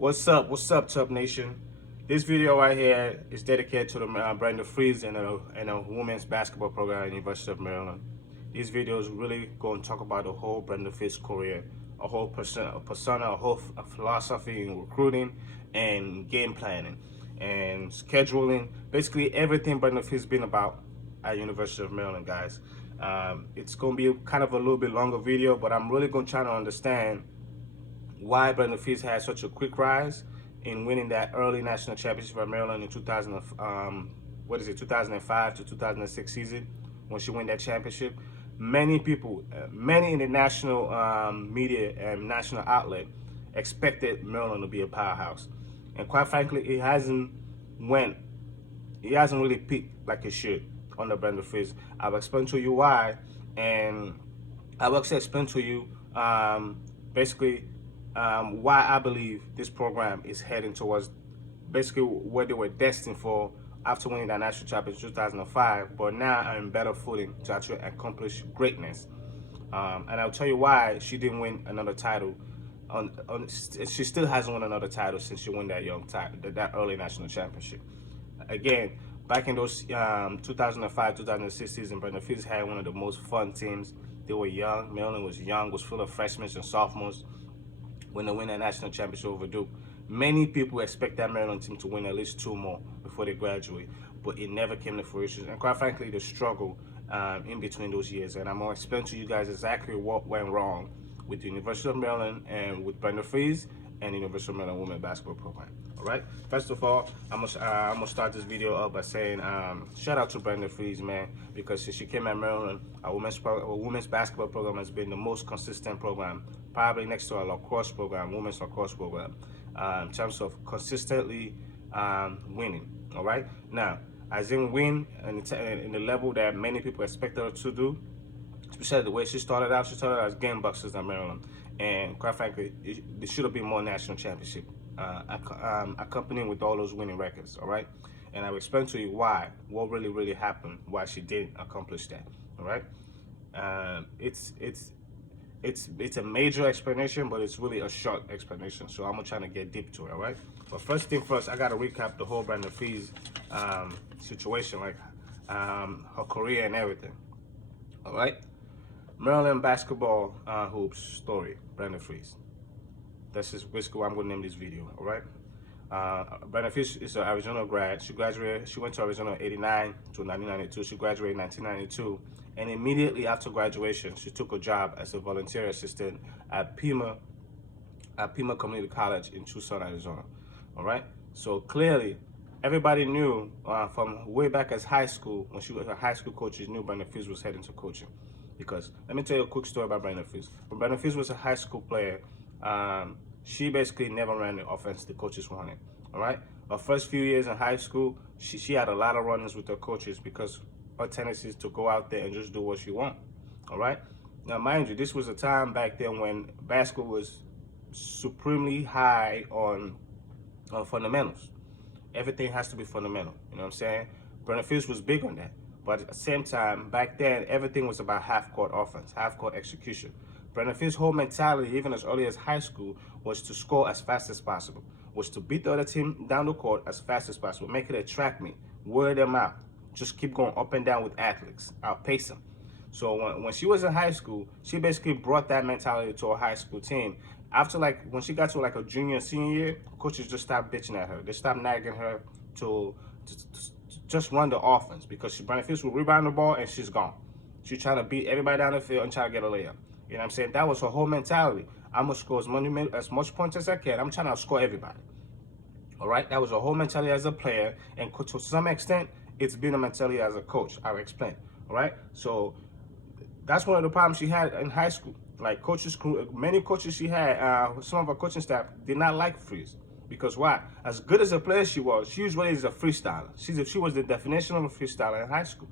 What's up, Top Nation? This video right here is dedicated to the Brenda Frese and a women's basketball program at the University of Maryland. These videos really going to talk about the whole Brenda Frese career, a whole persona, a whole philosophy in recruiting and game planning and scheduling. Basically, everything Brenda Frese been about at University of Maryland, guys. It's going to be kind of a little bit longer video, but I'm really going to try to understand why Brenda Frese had such a quick rise in winning that early national championship for Maryland in 2005 to 2006 season when she won that championship. Many people, many in the national media and national outlet expected Maryland to be a powerhouse, and quite frankly, it hasn't really peaked like it should under Brenda Frese. I'll explain to you why, and I will also explain to you basically why I believe this program is heading towards basically what they were destined for after winning that national championship in 2005, but now are in better footing to actually accomplish greatness. And I'll tell you why she didn't win another title. She still hasn't won another title since she won that that early national championship. Again, back in those 2005, 2006 season, Brenda Frese had one of the most fun teams. They were young. Maryland was young, was full of freshmen and sophomores when they win that national championship over Duke. Many people expect that Maryland team to win at least 2 more before they graduate, but it never came to fruition. And quite frankly, the struggle in between those years. And I'm going to explain to you guys exactly what went wrong with the University of Maryland and with Brenda Frese and the University of Maryland women's basketball program. All right. First of all, I'm gonna start this video up by saying shout out to Brenda Frese, man, because since she came at Maryland, our women's basketball program has been the most consistent program, probably next to our lacrosse program, women's lacrosse program, in terms of consistently winning. All right. Now, as in win in the level that many people expected her to do, especially the way she started out. She started out as gangbusters at Maryland, and quite frankly, there should have been more national championship accompanying with all those winning records. All right, and I will explain to you what really happened, why she didn't accomplish that. All right, it's a major explanation, but it's really a short explanation. So I'm gonna try to get deep to it. All right, but first thing first, I gotta recap the whole Brenda Frese situation, like her career and everything. All right. Maryland basketball hoops story, Brenda Frese. This is basically what I'm going to name this video, all right? Brenda Frese is an Arizona grad. She went to Arizona in 89 to 1992. She graduated in 1992. And immediately after graduation, she took a job as a volunteer assistant at Pima Community College in Tucson, Arizona, all right? So clearly, everybody knew from way back as high school, when she was a high school coach, she knew Brenda Frese was heading to coaching. Because let me tell you a quick story about Brenda Frese. When Brenda Frese was a high school player, she basically never ran the offense the coaches wanted. All right. Her first few years in high school, she had a lot of run-ins with her coaches because her tendency is to go out there and just do what she wants. All right. Now, mind you, this was a time back then when basketball was supremely high on fundamentals. Everything has to be fundamental. You know what I'm saying? Brenda Frese was big on that. But at the same time, back then, everything was about half-court offense, half-court execution. Brenda Frese's whole mentality, even as early as high school, was to score as fast as possible, was to beat the other team down the court as fast as possible, make it a track meet, wear them out, just keep going up and down with athletes, outpace them. So when she was in high school, she basically brought that mentality to a high school team. After when she got to a junior and senior year, coaches just stopped bitching at her. They stopped nagging her to just run the offense, because Brenda Frese will rebound the ball and she's gone. She's trying to beat everybody down the field and try to get a layup. You know what I'm saying? That was her whole mentality. I'm going to score as much points as I can. I'm trying to outscore everybody. All right? That was her whole mentality as a player. And to some extent, it's been a mentality as a coach. I'll explain. All right? So that's one of the problems she had in high school. Like many coaches she had, some of her coaching staff did not like Frese. Because why? As good as a player she usually is a freestyler. She was the definition of a freestyler in high school.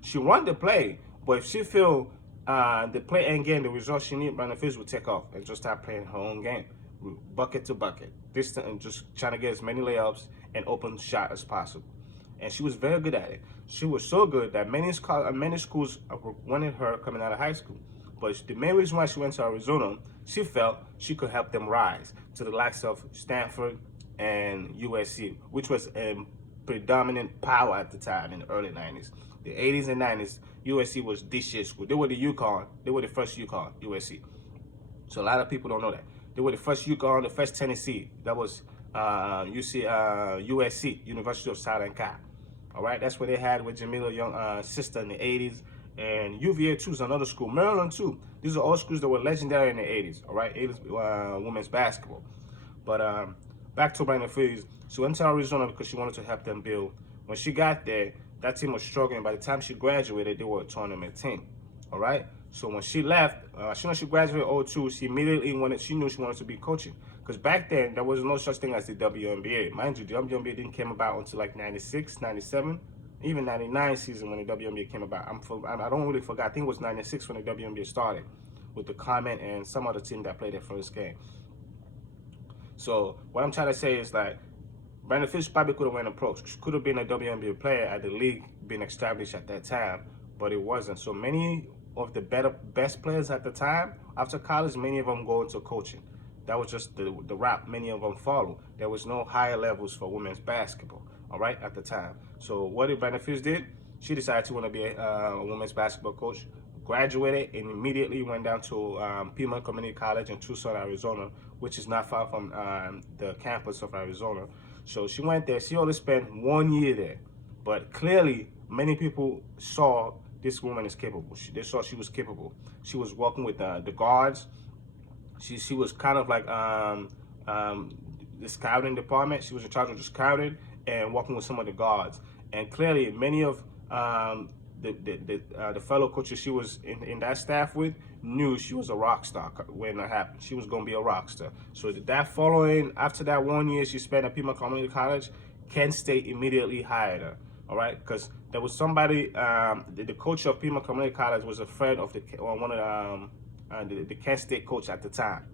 She run the play, but if she feel the play ain't getting the results she need, Brenda Frese would take off and just start playing her own game, bucket to bucket, distant, and just trying to get as many layups and open shot as possible. And she was very good at it. She was so good that many schools wanted her coming out of high school. But the main reason why she went to Arizona, she felt she could help them rise to the likes of Stanford and USC, which was a predominant power at the time in the early 90s. The 80s and 90s, USC was this shit school. They were the UConn. They were the first UConn, USC. So a lot of people don't know that. They were the first UConn, the first Tennessee. That was USC, University of Southern Cal. All right, that's what they had with Jamila Young's sister in the 80s. And UVA too is another school. Maryland too. These are all schools that were legendary in the 80s. All right, 80s women's basketball. But back to Brenda Frese. She went to Arizona because she wanted to help them build. When she got there, that team was struggling. By the time she graduated, they were a tournament team. All right. So when she left, she graduated in 02, she immediately she knew she wanted to be coaching. Because back then, there was no such thing as the WNBA. Mind you, the WNBA didn't come about until like 96, 97, even 99 season when the WNBA came about. I don't really forget. I think it was 96 when the WNBA started with the Comment and some other team that played their first game. So what I'm trying to say is like, Brenda Frese probably could have went approach. She could have been a WNBA player at the league being established at that time, but it wasn't. So many of the best players at the time, after college, many of them go into coaching. That was just the route many of them follow. There was no higher levels for women's basketball, all right, at the time. So what did Brenda Frese did? She decided to want to be a women's basketball coach, graduated, and immediately went down to Pima Community College in Tucson, Arizona, which is not far from the campus of Arizona. So she went there. She only spent 1 year there. But clearly, many people saw this woman is capable. They saw she was capable. She was working with the guards. She was kind of like the scouting department. She was in charge of the scouting and working with some of the guards. And clearly, many of the fellow coaches she was in that staff with knew she was a rock star when it happened. She was going to be a rock star. So that following, after that 1 year she spent at Pima Community College, Kent State immediately hired her. All right, because there was somebody, the coach of Pima Community College was a friend of one of the Kent State coach at the time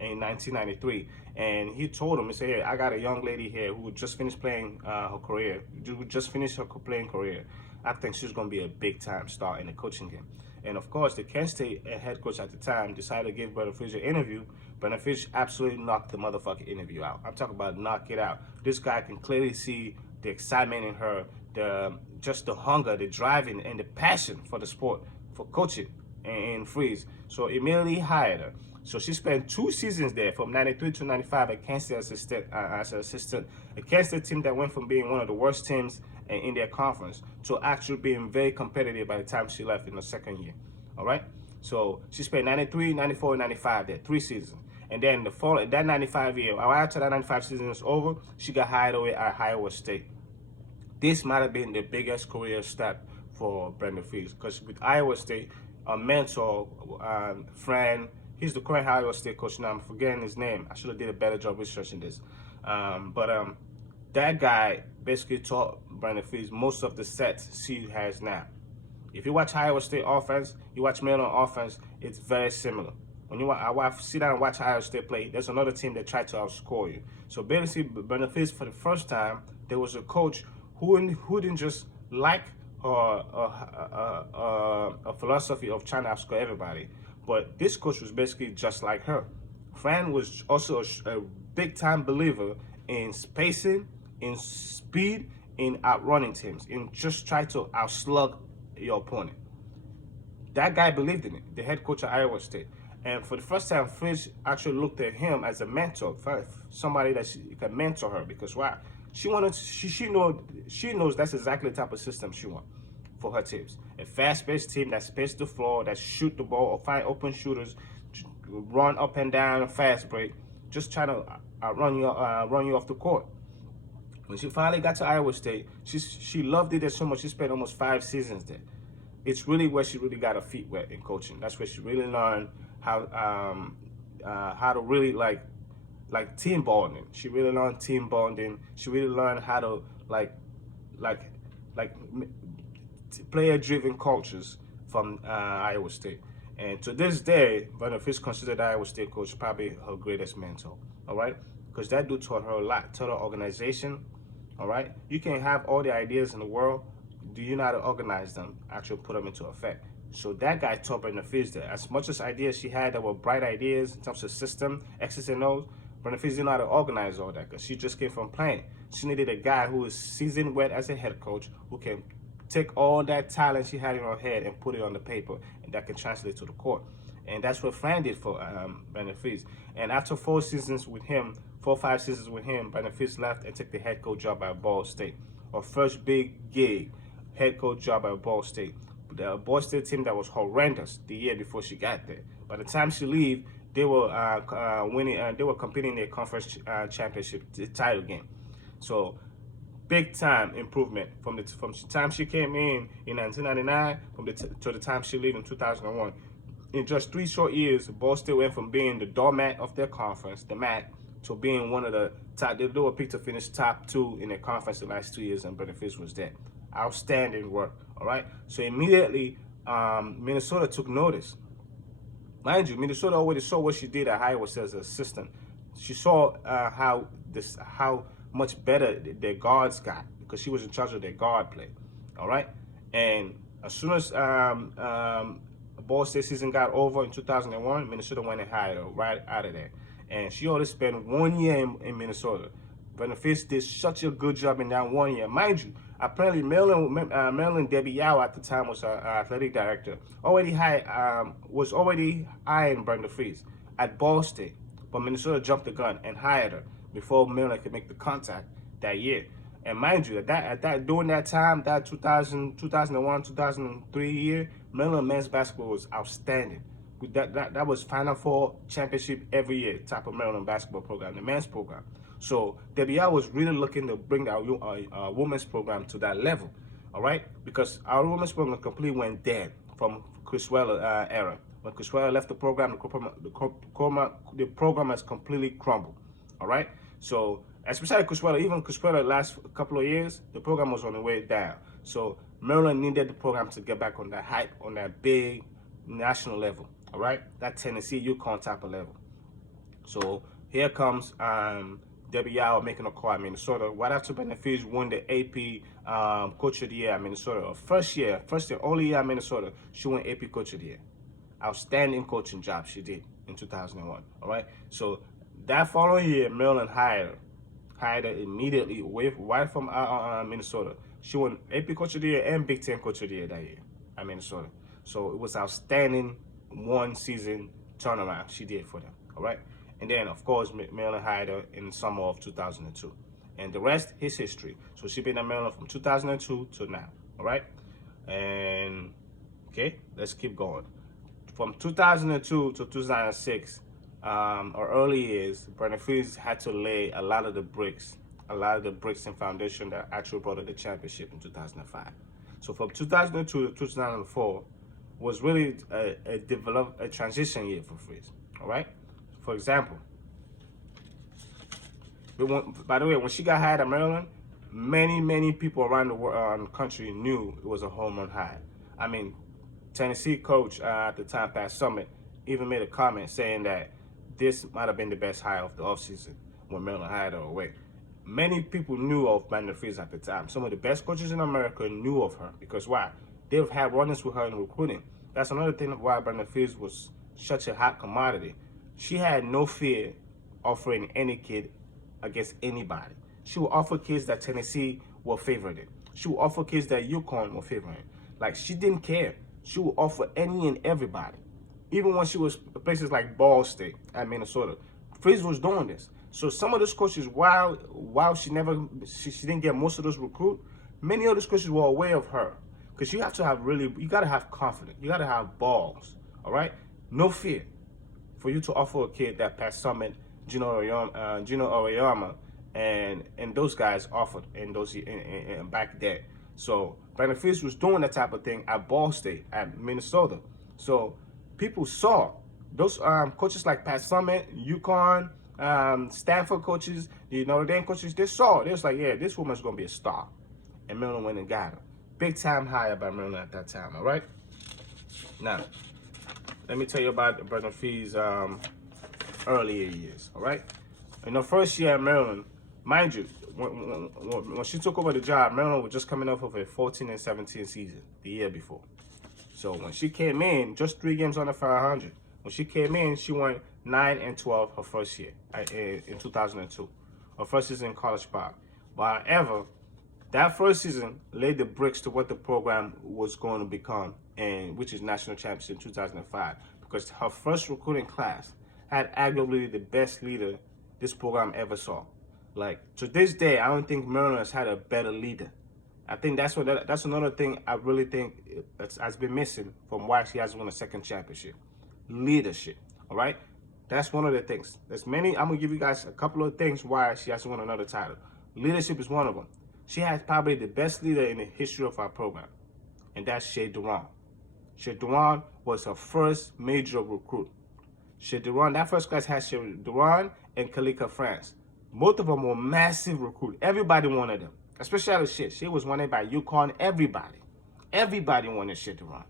in 1993, and he told him, he said, "Hey, I got a young lady here who just finished playing her career, who just finished her playing career. I think she's going to be a big-time star in the coaching game." And of course, the Kent State head coach at the time decided to give Brenda Frese an interview. Brenda Frese absolutely knocked the motherfucking interview out. I'm talking about knock it out. This guy can clearly see the excitement in her, just the hunger, the driving, and the passion for the sport, for coaching and Frese. So immediately hired her. So she spent 2 seasons there, from 93 to 95 at Kent State as an assistant. A Kent State team that went from being one of the worst teams in their conference to actually being very competitive by the time she left in the second year. All right? So she spent 93, 94, and 95 there, 3 seasons. And then that 95 year, after that 95 season was over, she got hired away at Iowa State. This might have been the biggest career step for Brenda Frese, because with Iowa State, a mentor, friend, he's the current Iowa State coach now. I'm forgetting his name. I should have did a better job researching this. That guy basically taught Brenda Frese most of the sets she has now. If you watch Iowa State offense, you watch Maryland offense, it's very similar. When I sit down and watch Iowa State play, there's another team that tried to outscore you. So basically, Brenda Frese, for the first time, there was a coach who didn't just like a philosophy of trying to outscore everybody, but this coach was basically just like her. Fran was also a big-time believer in spacing, in speed, in outrunning teams, in just try to outslug your opponent. That guy believed in it, the head coach at Iowa State. And for the first time, Frese actually looked at him as a mentor, somebody that could mentor her. Because why? She knows that's exactly the type of system she wants for her teams. A fast-paced team that spaces the floor, that shoot the ball, or find open shooters, run up and down, fast break, just trying to run you off the court. When she finally got to Iowa State, she loved it there so much. She spent almost 5 seasons there. It's really where she really got her feet wet in coaching. That's where she really learned how to really like team bonding. She really learned team bonding. She really learned how to like player-driven cultures from Iowa State. And to this day, Brenda Frese considered Iowa State coach probably her greatest mentor. All right, because that dude taught her a lot, taught her organization. All right, you can have all the ideas in the world. Do you know how to organize them? Actually put them into effect. So that guy taught Brenda Frese that. As much as ideas she had that were bright ideas in terms of system, X's and O's, Brenda Frese didn't know how to organize all that because she just came from playing. She needed a guy who was seasoned wet as a head coach who can take all that talent she had in her head and put it on the paper, and that can translate to the court. And that's what Fran did for Brenda Frese. And after 4 seasons with him, 4 or 5 seasons with him, Brenda Frese left and took the head coach job at Ball State. Her first big gig, head coach job at Ball State. The Ball State team that was horrendous the year before she got there. By the time she left, they were winning. They were competing in their conference championship title game. So big time improvement from the time she came in 1999 to the time she left in 2001. In just 3 short years, Ball State went from being the doormat of their conference, the MAC, to being one of the top. They were picked to finish top 2 in their conference the last 2 years, and Brenda Frese was there. Outstanding work. All right. So immediately, Minnesota took notice. Mind you, Minnesota already saw what she did at Iowa State as an assistant. She saw how much better their guards got because she was in charge of their guard play. All right. And as soon as Ball State season got over in 2001, Minnesota went and hired her right out of there. And she only spent 1 year in Minnesota. Brenda Frese did such a good job in that 1 year. Mind you, apparently Marilyn Debbie Yao at the time was our athletic director. Was already eyeing Brenda Frese at Ball State. But Minnesota jumped the gun and hired her before Marilyn could make the contact that year. And mind you, during that time, that 2001, 2003 year, Maryland men's basketball was outstanding. That was Final Four championship every year, type of Maryland basketball program, the men's program. So WNBA was really looking to bring our women's program to that level, all right? Because our women's program completely went dead from Criswell era. When Criswell left the program, the program has completely crumbled, all right? So especially Criswell, even Criswell the last couple of years, the program was on the way down. So Maryland needed the program to get back on that hype, on that big national level, all right? That Tennessee, UConn type of level. So here comes Debbie Yao making a call at Minnesota. Right after Brenda Frese won the AP Coach of the Year at Minnesota. Her first year, only year at Minnesota, she won AP Coach of the Year. Outstanding coaching job she did in 2001, all right? So that following year, Maryland hired her immediately right from Minnesota. She won AP Coach of the Year and Big Ten Coach of the Year that year at Minnesota. So it was outstanding 1 season turnaround she did for them, all right? And then, of course, Maryland hired her in the summer of 2002. And the rest is history. So she's been at Maryland from 2002 to now, all right? And, okay, let's keep going. From 2002 to 2006, or early years, Brenda Frese had to lay a lot of the bricks and foundation that actually brought her the championship in 2005. So from 2002 to 2004 was really a transition year for Frese, all right? For example, by the way, when she got hired at Maryland, many people around the country knew it was a home run hire. I mean, Tennessee coach at the time, Pat Summitt, even made a comment saying that this might have been the best hire of the offseason when Maryland hired her away. Many people knew of Brenda Frese at the time. Some of the best coaches in America knew of her because why? They've had run-ins with her in recruiting. That's another thing why Brenda Frese was such a hot commodity. She had no fear offering any kid against anybody. She would offer kids that Tennessee were favoring. She would offer kids that UConn were favoring. Like, she didn't care. She would offer any and everybody. Even when she was places like Ball State at Minnesota, Frese was doing this. So some of those coaches, while she didn't get most of those recruits, many of those coaches were aware of her. Because you have to have you got to have confidence. You got to have balls, all right? No fear for you to offer a kid that Pat Summitt, Gino Auriemma, and those guys offered in back then. So Brenda Frese was doing that type of thing at Ball State, at Minnesota. So people saw those coaches like Pat Summitt, UConn, Stanford coaches, the Notre Dame coaches. They saw it. They was like, yeah, this woman's gonna be a star. And Maryland went and got her. Big time hire by Maryland at that time. All right. Now, let me tell you about Brenda Frese's earlier years. All right. In the first year at Maryland, mind you, when she took over the job, Maryland was just coming off of a 14-17 season the year before. So when she came in, just 3 games under 500. When she came in, she won 9-12 her first year in 2002. Her first season in college ball. But however, that first season laid the bricks to what the program was going to become, and which is national championship in 2005. Because her first recruiting class had arguably the best leader this program ever saw. Like, to this day, I don't think Maryland has had a better leader. I think that's another thing I really think has been missing from why she hasn't won a second championship. Leadership, all right? That's one of the things. There's many. I'm going to give you guys a couple of things why she hasn't won another title. Leadership is one of them. She has probably the best leader in the history of our program, and that's Shea Duran. Shea Duran was her first major recruit. Shea Duran, that first class had Shea Duran and Kalika France. Both of them were massive recruits. Everybody wanted them, especially Shea. Shea was wanted by UConn. Everybody wanted Shea Duran.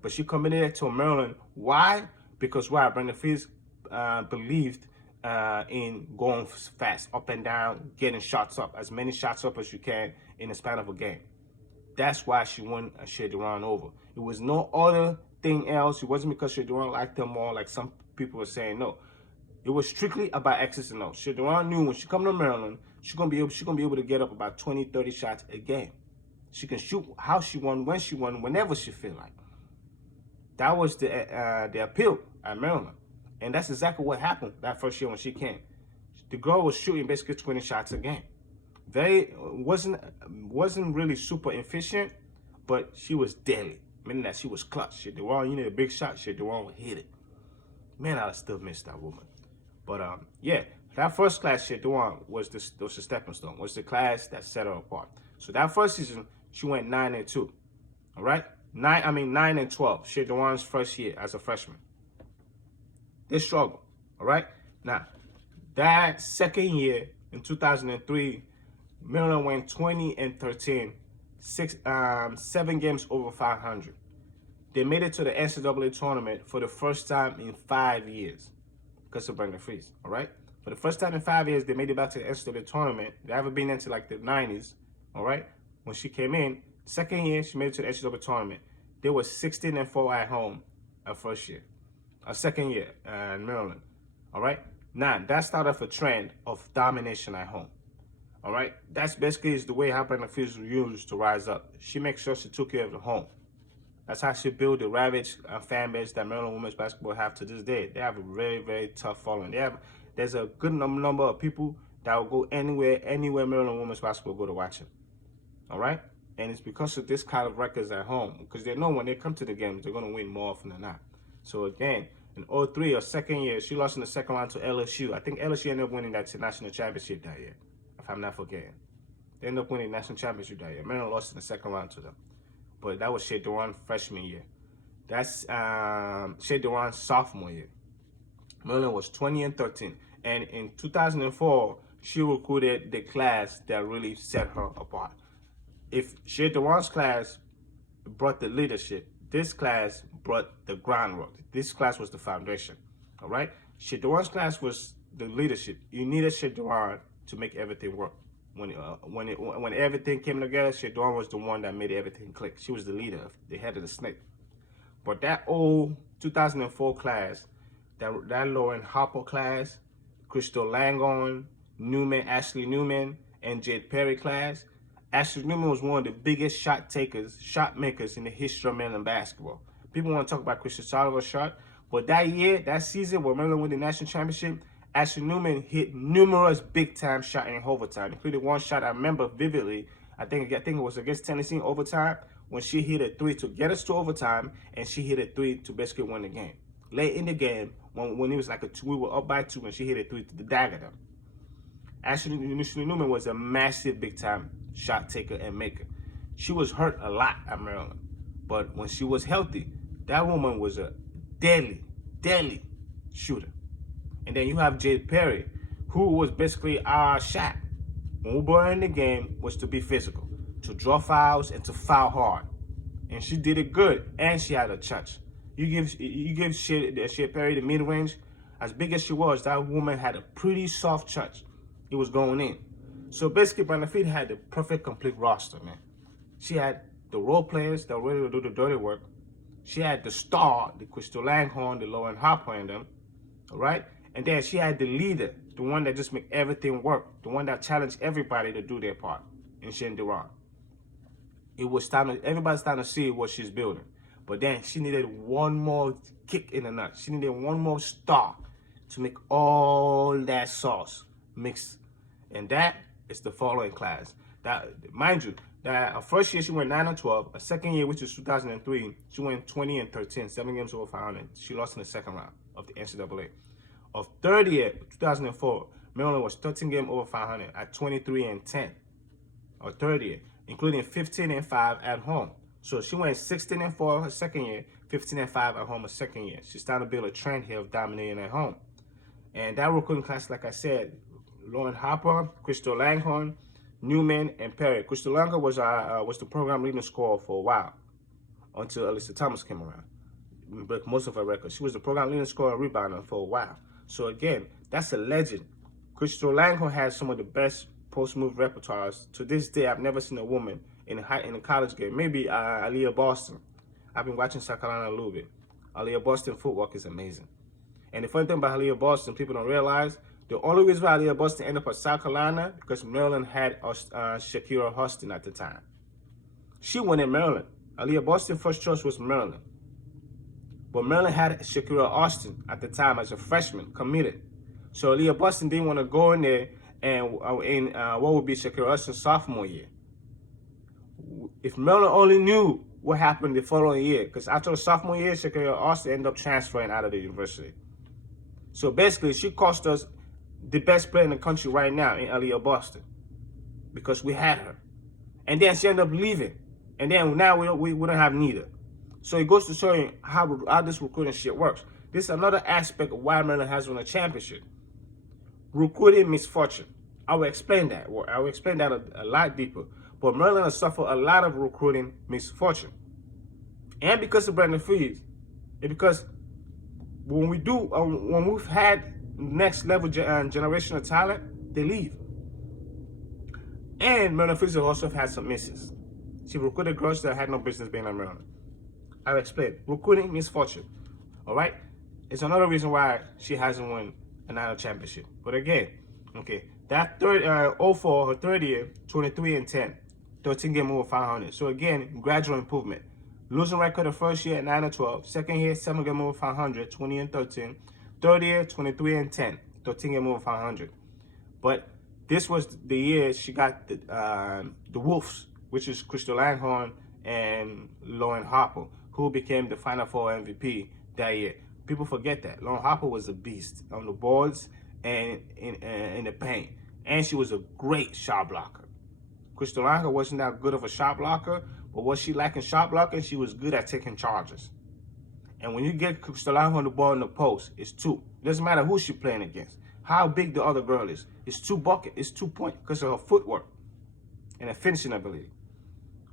But she committed to Maryland. Why? Because Brenda Frese believed in going fast, up and down, getting shots up, as many shots up as you can in the span of a game. That's why she won Shea Duran over. It was no other thing else. It wasn't because Shea Duran liked them more, like some people were saying. No, it was strictly about X's and O's. Shea Duran knew when she come to Maryland, she's gonna be able to get up about 20, 30 shots a game. She can shoot how she won, when she won, whenever she feel like. That was the appeal at Maryland. And that's exactly what happened that first year when she came. The girl was shooting basically 20 shots a game. Wasn't really super efficient, but she was deadly, meaning that she was clutch. Shea Duran, you need a big shot, Shea Duran would hit it. Man, I still miss that woman. But yeah, that first class, Shea Duran was the stepping stone, was the class that set her apart. So that first season, she went 9-2. All right, 9-12. Shea Duran's first year as a freshman. They struggled. All right. Now, that second year in 2003, Maryland went 20-13, 7 games over 500. They made it to the NCAA tournament for the first time in 5 years because of Brenda Frese. All right. For the first time in 5 years, they made it back to the NCAA tournament. They haven't been into like the 90s. All right. When she came in, second year, she made it to the NCAA tournament. They were 16-4 at home her first year. A second year in Maryland. All right. Now, that started off a trend of domination at home. All right. That's basically is the way how Brenda Frese used to rise up. She makes sure she took care of the home. That's how she built the ravaged fan base that Maryland women's basketball have to this day. They have a very, very tough following. There's a good number of people that will go anywhere Maryland women's basketball go to watch it. All right. And it's because of this kind of records at home, because they know when they come to the games, they're going to win more often than not. So again, in 2003, her second year, she lost in the second round to LSU. I think LSU ended up winning that national championship that year, if I'm not forgetting. They ended up winning the national championship that year. Maryland lost in the second round to them. But that was Shea Duran's freshman year. That's Shea Duran's sophomore year. Maryland was 20-13. And in 2004, she recruited the class that really set her apart. If Shea Duran's class brought the leadership, this class brought the groundwork. This class was the foundation. All right? Shea Duran's class was the leadership. You needed Shea Duran to make everything work. When everything came together, Shea Duran was the one that made everything click. She was the leader, the head of the snake. But that old 2004 class, that Lauren Harper class, Crystal Langon, Ashley Newman, and Jade Perry class, Ashley Newman was one of the biggest shot makers in the history of Maryland basketball. People want to talk about Christian Oliver's shot, but that season where Maryland won the national championship, Ashley Newman hit numerous big-time shots in overtime, including one shot I remember vividly. I think it was against Tennessee in overtime when she hit a three to get us to overtime, and she hit a three to basically win the game. Late in the game, when it was like we were up by 2, and she hit a three to dagger them. Ashley Newman was a massive big-time shot taker and maker. She was hurt a lot at Maryland, but when she was healthy, that woman was a deadly shooter. And then you have Jade Perry, who was basically our shot. When we brought her in the game, was to be physical, to draw fouls and to foul hard. And she did it good, and she had a touch. You give Shea Perry the mid-range, as big as she was, that woman had a pretty soft touch. It was going in. So basically, Brenda Frese had the perfect, complete roster, man. She had the role players that were ready to do the dirty work. She had the star, the Crystal Langhorne, the Lauren Harper in them, all right? And then she had the leader, the one that just make everything work, the one that challenged everybody to do their part, in Shen Duran. It was time to, everybody's starting to see what she's building. But then she needed one more kick in the nut. She needed one more star to make all that sauce mix. And that is the following class. That, mind you, that her first year she went 9-12. A second year, which is 2003, she went 20-13, 7 games over 500. She lost in the second round of the NCAA. Of third year, 2004, Maryland was 13 games over 500 at 23-10. Or third year, including 15-5 at home. So she went 16-4 her second year, 15-5 at home her second year. She's starting to build a trend here of dominating at home. And that recruiting class, like I said, Lauren Harper, Crystal Langhorne, Newman, and Perry. Crystal Langhorne was the program leading scorer for a while until Alyssa Thomas came around. Broke most of her records. She was the program leading scorer and rebounder for a while. So again, that's a legend. Crystal Langhorne has some of the best post-move repertoires. To this day, I've never seen a woman in a college game. Maybe Aaliyah Boston. I've been watching South Carolina a little bit. Aaliyah Boston footwork is amazing. And the funny thing about Aaliyah Boston, people don't realize, the only reason why Aaliyah Boston ended up at South Carolina because Maryland had Shakira Austin at the time. She went in Maryland. Aaliyah Boston's first choice was Maryland. But Maryland had Shakira Austin at the time as a freshman, committed. So Aaliyah Boston didn't want to go in there and what would be Shakira Austin's sophomore year. If Maryland only knew what happened the following year, because after the sophomore year, Shakira Austin ended up transferring out of the university. So basically, she cost us the best player in the country right now in Aaliyah Boston because we had her. And then she ended up leaving. And then now we don't have neither. So it goes to show you how this recruiting shit works. This is another aspect of why Maryland has won a championship. Recruiting misfortune. I will explain that. I will explain that a lot deeper. But Maryland has suffered a lot of recruiting misfortune. And because of Brenda Frese, and because when we've had next level generational talent, they leave. And Brenda Frese also had some misses. She recruited girls that had no business being in Maryland. I'll explain. Recruiting misfortune. All right? It's another reason why she hasn't won a national championship. But again, okay, that 04, her third year, 23-10, 13 game over 500. So again, gradual improvement. Losing record the first year at 9-12, second year, 7 game over 500, 20-13, third year, 23-10, 13 game over 500. But this was the year she got the Wolves, which is Crystal Langhorne and Lauren Harper, who became the Final Four MVP that year. People forget that. Lauren Harper was a beast on the boards and in the paint. And she was a great shot blocker. Crystal Langhorne wasn't that good of a shot blocker, but what she lacked in shot blocking, she was good at taking charges. And when you get Crystal Langhorne the ball in the post, it's two. It doesn't matter who she's playing against, how big the other girl is. It's 2 buckets, it's 2 points because of her footwork and her finishing ability.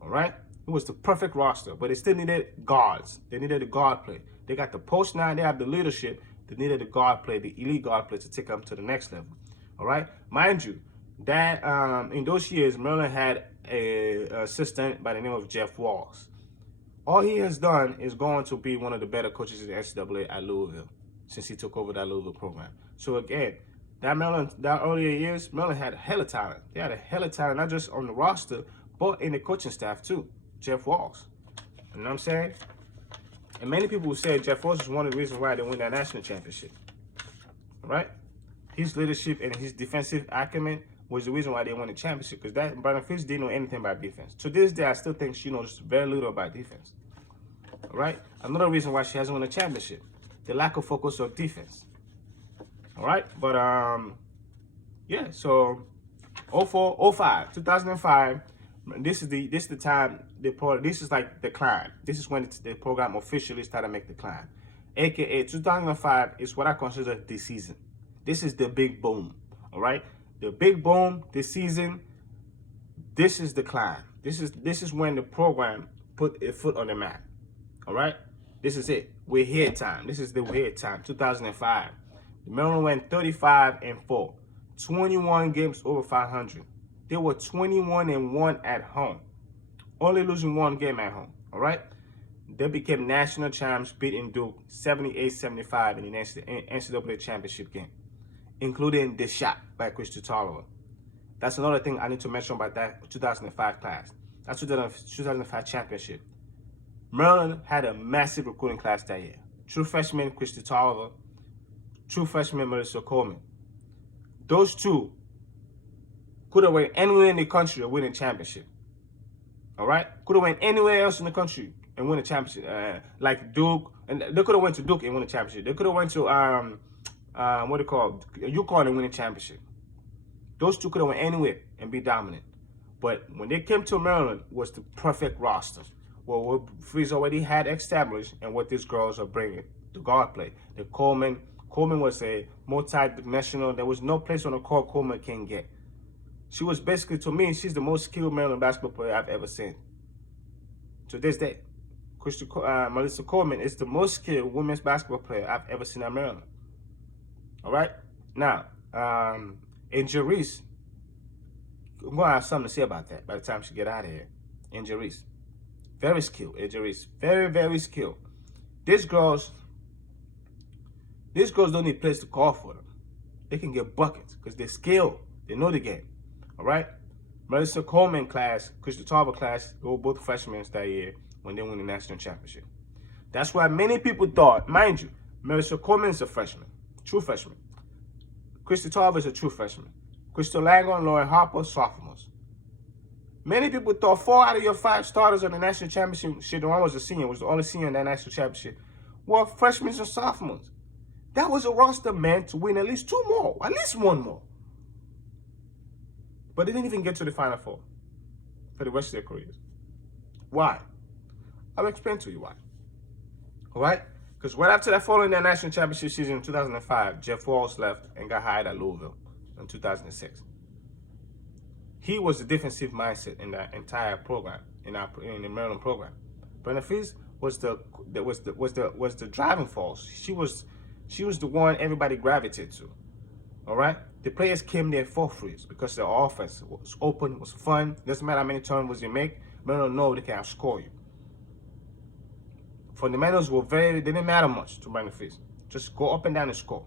All right? It was the perfect roster, but they still needed guards. They needed a guard play. They got the post now, they have the leadership. They needed the guard play, the elite guard play to take them to the next level. All right? Mind you, that in those years, Maryland had an assistant by the name of Jeff Walls. All he has done is going to be one of the better coaches in the NCAA at Louisville since he took over that Louisville program. So again, that earlier years, Maryland had a hell of talent. They had a hell of talent, not just on the roster, but in the coaching staff too. Jeff Walls. You know what I'm saying? And many people will say Jeff Walls is one of the reasons why they won that national championship. All right? His leadership and his defensive acumen was the reason why they won the championship, because that Brenda Frese didn't know anything about defense. To this day, I still think she knows very little about defense. All right? Another reason why she hasn't won a championship, the lack of focus on defense. All right? But, yeah, so 04, 05, 2005, this is the time, this is like the climb. This is when the program officially started to make the climb. AKA 2005 is what I consider the season. This is the big boom, all right? The big boom this season, this is the climb. This is when the program put a foot on the map, all right? This is it. We're here time. This is the we're here time, 2005. Maryland went 35-4, 21 games over 500. They were 21-1 at home, only losing 1 game at home, all right? They became national champs, beating Duke 78-75 in the NCAA championship game, including the shot by Christy Tolliver. That's another thing I need to mention about that 2005 class. That 2005 championship. Maryland had a massive recruiting class that year. True freshman Christy Tolliver, true freshman Melissa Coleman. Those two could have went anywhere in the country and win a championship. All right? Could have went anywhere else in the country and win a championship. Like Duke, and they could have went to Duke and win a championship. They could have went to what do you call it? UConn and win a championship. Those two could have went anywhere and be dominant. But when they came to Maryland, it was the perfect roster. Well, what Frese already had established and what these girls are bringing. The guard play. The Coleman was a multi-dimensional. There was no place on the court Coleman can get. She was basically, to me, she's the most skilled Maryland basketball player I've ever seen. To this day, Melissa Coleman is the most skilled women's basketball player I've ever seen at Maryland. All right? Now, Angel Reese, I'm going to have something to say about that by the time she get out of here. Angel Reese. Very skilled, Angel Reese. Very, very skilled. These girls don't need place to call for them. They can get buckets because they're skilled. They know the game. All right? Melissa Coleman class, Christy Tolliver class, they were both freshmen that year when they won the national championship. That's why many people thought, mind you, Melissa Coleman is a freshman, true freshman. Christy Tolliver is a true freshman. Crystal Lango and Lauren Harper, sophomores. Many people thought 4 out of your 5 starters on the national championship, the one was a senior, was the only senior in that national championship, were freshmen and sophomores. That was a roster meant to win at least 2 more, at least 1 more. But they didn't even get to the Final Four for the rest of their careers. Why? I'll explain to you why. All right? Because right after that, following that national championship season in 2005, Jeff Walz left and got hired at Louisville in 2006. He was the defensive mindset in that entire program, in the Maryland program. Brenda Frese was the driving force. She was the one everybody gravitated to. All right, the players came there for Frese because their offense was open, was fun. Doesn't matter how many turnovers you make, Maryland know they can outscore you. Fundamentals were they didn't matter much to Brenda Frese. Just go up and down and score.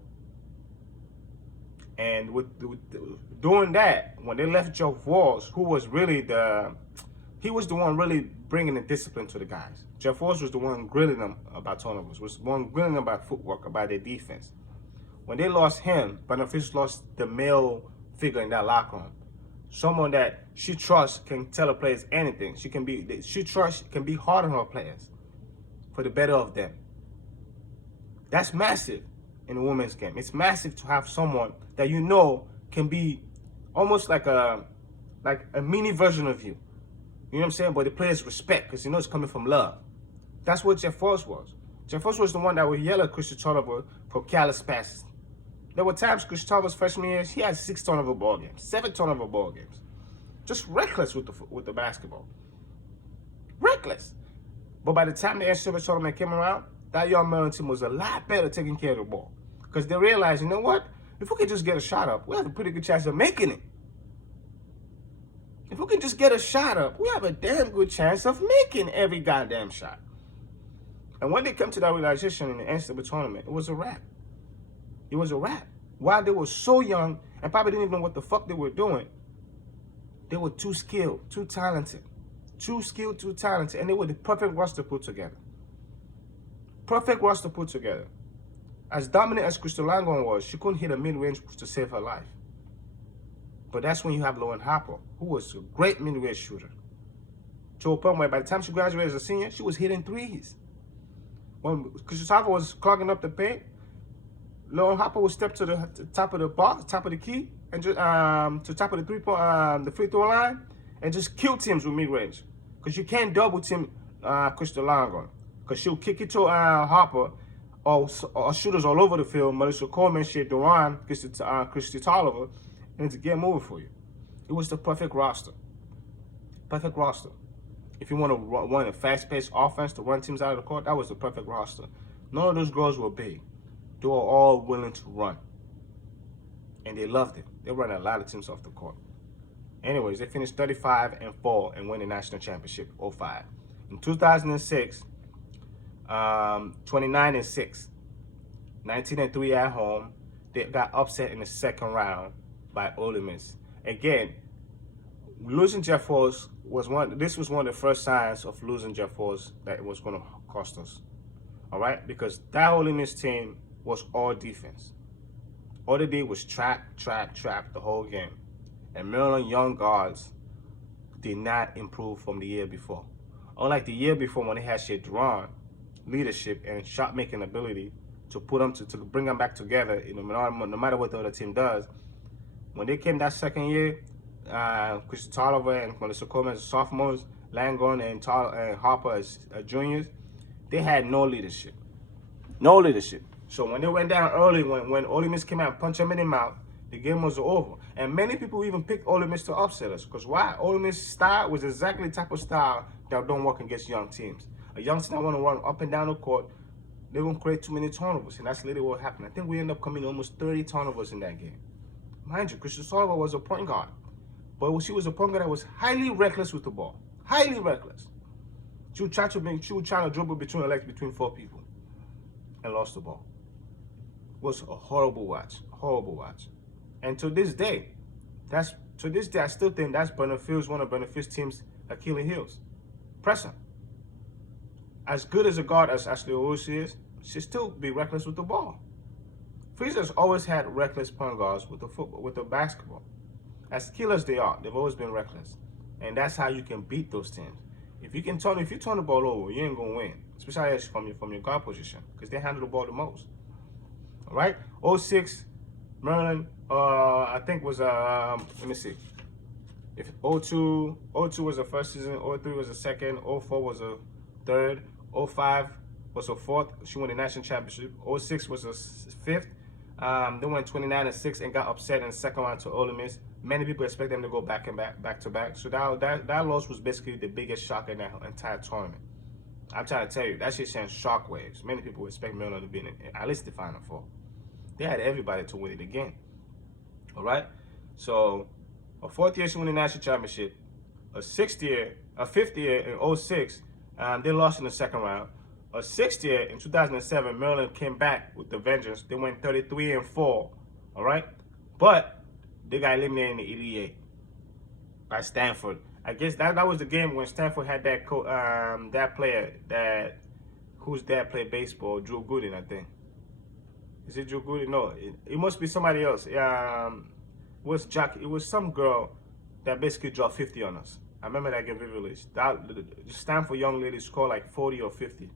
And with doing that, when they left Jeff Walz, who was really he was the one really bringing the discipline to the guys. Jeff Walz was the one grilling them about turnovers, was the one grilling them about footwork, about their defense. When they lost him, Brenda Frese lost the male figure in that locker room. Someone that she trusts can tell her players anything. She can be hard on her players for the better of them. That's massive in a women's game. It's massive to have someone that you know can be almost like a mini version of you. You know what I'm saying? But the players respect because you know it's coming from love. That's what Jeff Walz was. Jeff Walz was the one that would yell at Christy Tolliver for careless passes. There were times Christy Tolliver's freshman year, he had 6 turnover ball games, 7 turnover ball games. Just reckless with the basketball. Reckless. But by the time the NCAA tournament came around, that young Maryland team was a lot better taking care of the ball. Because they realized, you know what? If we could just get a shot up, we have a pretty good chance of making it. If we can just get a shot up, we have a damn good chance of making every goddamn shot. And when they come to that realization in the NCAA tournament, it was a wrap. It was a wrap. While they were so young and probably didn't even know what the fuck they were doing, they were too skilled, too talented. Too skilled, too talented. And they were the perfect roster put together. Perfect roster put together. As dominant as Crystal Langon was, she couldn't hit a mid-range to save her life. But that's when you have Lauren Harper, who was a great mid-range shooter. To a point where by the time she graduated as a senior, she was hitting threes. When Crystal Harper was clogging up the paint, Lauren Harper would step to the top of the box, top of the key, and just to top of the free throw line, and just kill teams with mid-range. Because you can't double team Crystal Langon. Because she'll kick it to Harper, or shooters all over the field, Melissa Coleman, Shea Duran, Christy Tolliver, and it's a game over for you. It was the perfect roster. Perfect roster. If you want to run a fast-paced offense to run teams out of the court, that was the perfect roster. None of those girls were big. They were all willing to run. And they loved it. They ran a lot of teams off the court. Anyways, they finished 35-4 and won the national championship 05. In 2006, 29-6, 19-3 at home. They got upset in the second round by Ole Miss. Again, losing Jeff Walz was one. This was one of the first signs of losing Jeff Walz that it was going to cost us. All right, because that Ole Miss team was all defense. All they did was trap the whole game. And Maryland young guards did not improve from the year before. Unlike the year before when they had Shadron leadership and shot making ability to put them to bring them back together, you know, no matter what the other team does. When they came that second year, Chris Tolliver and Melissa Coleman as sophomores, Langone and Harper as juniors, they had no leadership. No leadership. So when they went down early, when Ole Miss came out and punched them in the mouth, the game was over. And many people even picked Ole Miss to upset us. Because why? Ole Miss style was exactly the type of style that don't work against young teams. A young team that want to run up and down the court, they won't create too many turnovers. And that's literally what happened. I think we ended up committing almost 30 turnovers in that game. Mind you, Krista Sullivan was a point guard. But she was a point guard that was highly reckless with the ball. Highly reckless. She would try to dribble between her legs between 4 people and lost the ball. It was a horrible watch. Horrible watch. And to this day, I still think that's Brenda Frese, one of Brenda Frese's team's Achilles heels. Pressing. As good as a guard as Ashley Owusu is, she still be reckless with the ball. Frese has always had reckless point guards with the basketball. As skilled as they are, they've always been reckless. And that's how you can beat those teams. If you turn the ball over, you ain't gonna win. Especially from your guard position, because they handle the ball the most. All right? 06, Maryland, I think was let me see. If 02 was the first season, 03 was the second, 04 was the third, 05 was the fourth. She won the national championship. 06 was the fifth. They went 29-6 and got upset in the second round to Ole Miss. Many people expect them to go back to back. So that loss was basically the biggest shock in that entire tournament. I'm trying to tell you, that shit sent shockwaves. Many people expect Maryland to be in at least the Final Four. They had everybody to win it again. All right? So, a fourth year she won the national championship. A fifth year in 06, they lost in the second round. A sixth year in 2007, Maryland came back with the vengeance. They went 33-4. All right? But they got eliminated in the Elite Eight by Stanford. I guess that was the game when Stanford had that player whose dad played baseball, Drew Gooden, I think. Is it Drew Gooden? No, it must be somebody else. It was some girl that basically dropped 50 on us. I remember that game vividly. The Stanford young lady scored like 40 or 50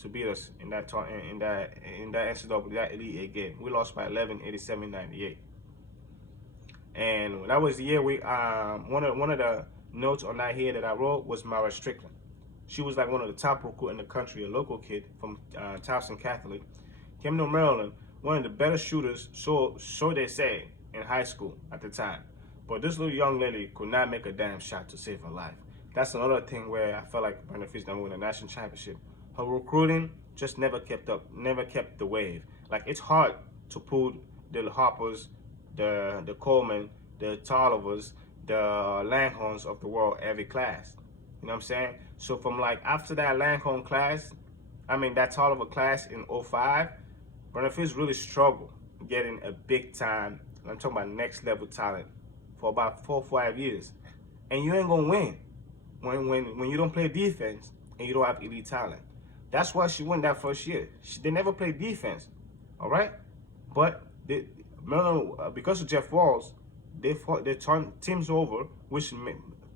to beat us in that NCAA, that Elite Eight game. We lost by 11, 87-98. And that was the year we one of the notes on that here that I wrote was Mara Strickland. She was like one of the top recruits in the country, a local kid from Tucson Catholic. Came to Maryland, one of the better shooters, so they say, in high school at the time. But this little young lady could not make a damn shot to save her life. That's another thing where I felt like Brenda Frese didn't win a national championship. Her recruiting just never kept up, never kept the wave. Like, it's hard to pull the Harpers, the Coleman, the Tollivers, the Langhorns of the world every class. You know what I'm saying? So from like after that Langhorn class, that Tolliver class in 05, Brenda Frese really struggled getting a big time, I'm talking about next level talent, for about 4 or 5 years. And you ain't gonna win when you don't play defense and you don't have elite talent. That's why she won that first year. They never played defense, all right? But Maryland, because of Jeff Walz, they turned teams over, which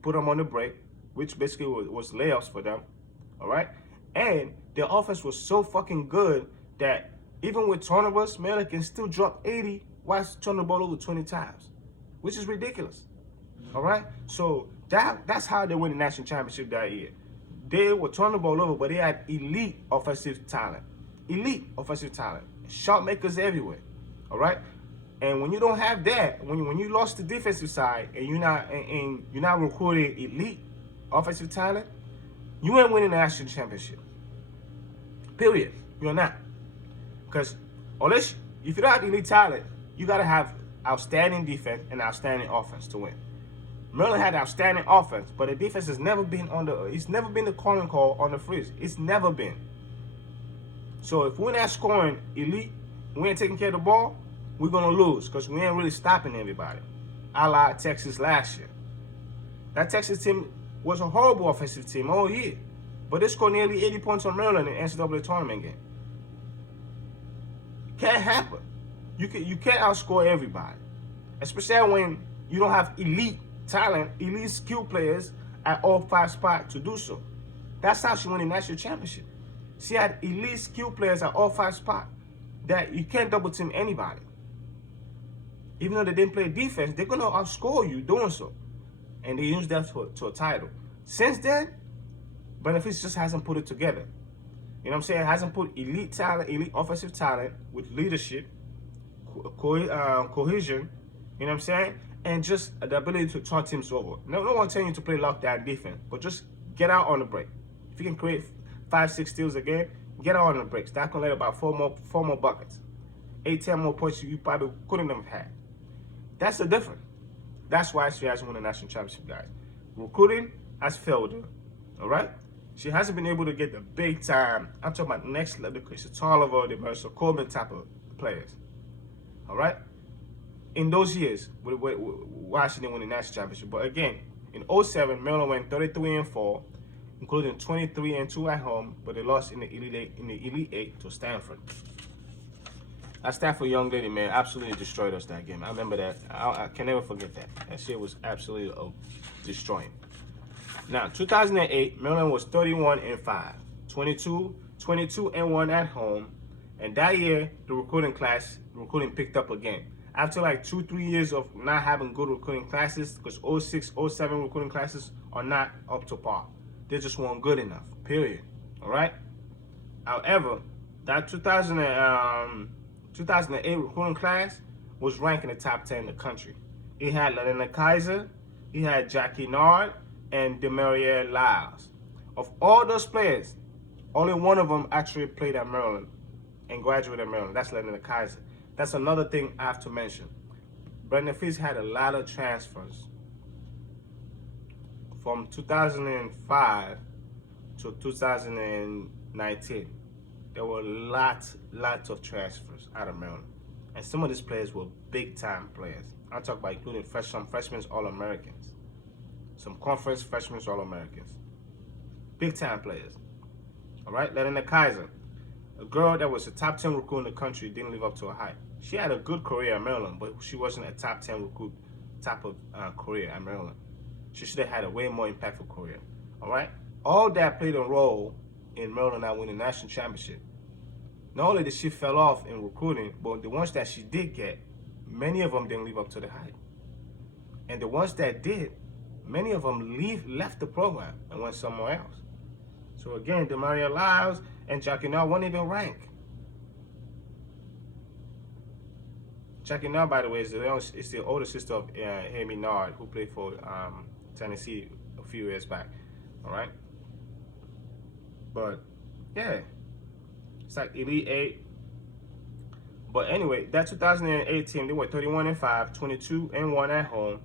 put them on the break, which basically was layoffs for them, all right? And their offense was so fucking good that even with turnovers, Maryland can still drop 80 while turning the ball over 20 times, which is ridiculous, all right? So that's how they won the national championship that year. They were turning the ball over, but they had elite offensive talent. Elite offensive talent. Shot makers everywhere, all right? And when you don't have that, when you lost the defensive side and you're not recruiting elite offensive talent, you ain't winning the national championship. Period. You're not. Because if you don't have elite talent, you gotta have outstanding defense and outstanding offense to win. Maryland had outstanding offense, but the defense has never been the calling call on the Frese. It's never been. So if we're not scoring elite, we ain't taking care of the ball, we're going to lose because we ain't really stopping everybody. A la Texas last year. That Texas team was a horrible offensive team all year. But they scored nearly 80 points on Maryland in the NCAA tournament game. Can't happen. You can't outscore everybody. Especially when you don't have elite talent, elite skill players at all 5 spots to do so. That's how she won the national championship. She had elite skill players at all 5 spots that you can't double team anybody. Even though they didn't play defense, they're going to outscore you doing so. And they used that to a title. Since then, Brenda Frese just hasn't put it together. You know what I'm saying? Hasn't put elite talent, elite offensive talent with leadership, cohesion, you know what I'm saying? And just the ability to turn teams over. No one telling you to play lockdown defense, but just get out on the break. If you can create 5-6 steals a game, get out on the breaks. That can let about four more buckets. 8-10 more points you probably couldn't have had. That's the difference. That's why she hasn't won a national championship, guys. Recruiting has failed her, all right? She hasn't been able to get the big time, I'm talking about next level, the Krista Tolliver, the Marissa Coleman type of players, all right? In those years, why she didn't win the national championship. But again, in 07, Maryland went 33-4, including 23-2 at home, but they lost in the Elite Eight to Stanford. That Stanford young lady, man, absolutely destroyed us that game. I remember that. I can never forget that. That shit was absolutely destroying. Now, 2008, Maryland was 31-5, 22-1 at home, and that year the recruiting picked up again. After like 2-3 years of not having good recruiting classes, because 06, 07 recruiting classes are not up to par. They just weren't good enough, period. All right? However, that 2008 recruiting class was ranked in the top 10 in the country. It had Lena Kaiser, he had Jackie Nard, and Demaria Lyles. Of all those players, only one of them actually played at Maryland and graduated at Maryland. That's Lena Kaiser. That's another thing I have to mention. Brenda Frese had a lot of transfers. From 2005 to 2019, there were lots of transfers out of Maryland. And some of these players were big-time players. I'm talking about including some freshmen All-Americans. Some conference freshmen All-Americans. Big-time players. All right? Lena Kaiser, a girl that was a top 10 recruit in the country, didn't live up to her hype. She had a good career at Maryland, but she wasn't a top 10 recruit type of career at Maryland. She should have had a way more impactful career. All right? All that played a role in Maryland not winning the national championship. Not only did she fell off in recruiting, but the ones that she did get, many of them didn't live up to the hype. And the ones that did, many of them left the program and went somewhere else. So again, Demaria Lyles and Jackie Nard weren't even ranked. Jackie Nard, by the way, is the older sister of Amy Nard, who played for Tennessee a few years back. All right? But, yeah. It's like Elite Eight. But anyway, that 2008 team, they were 31-5, 22-1 at home.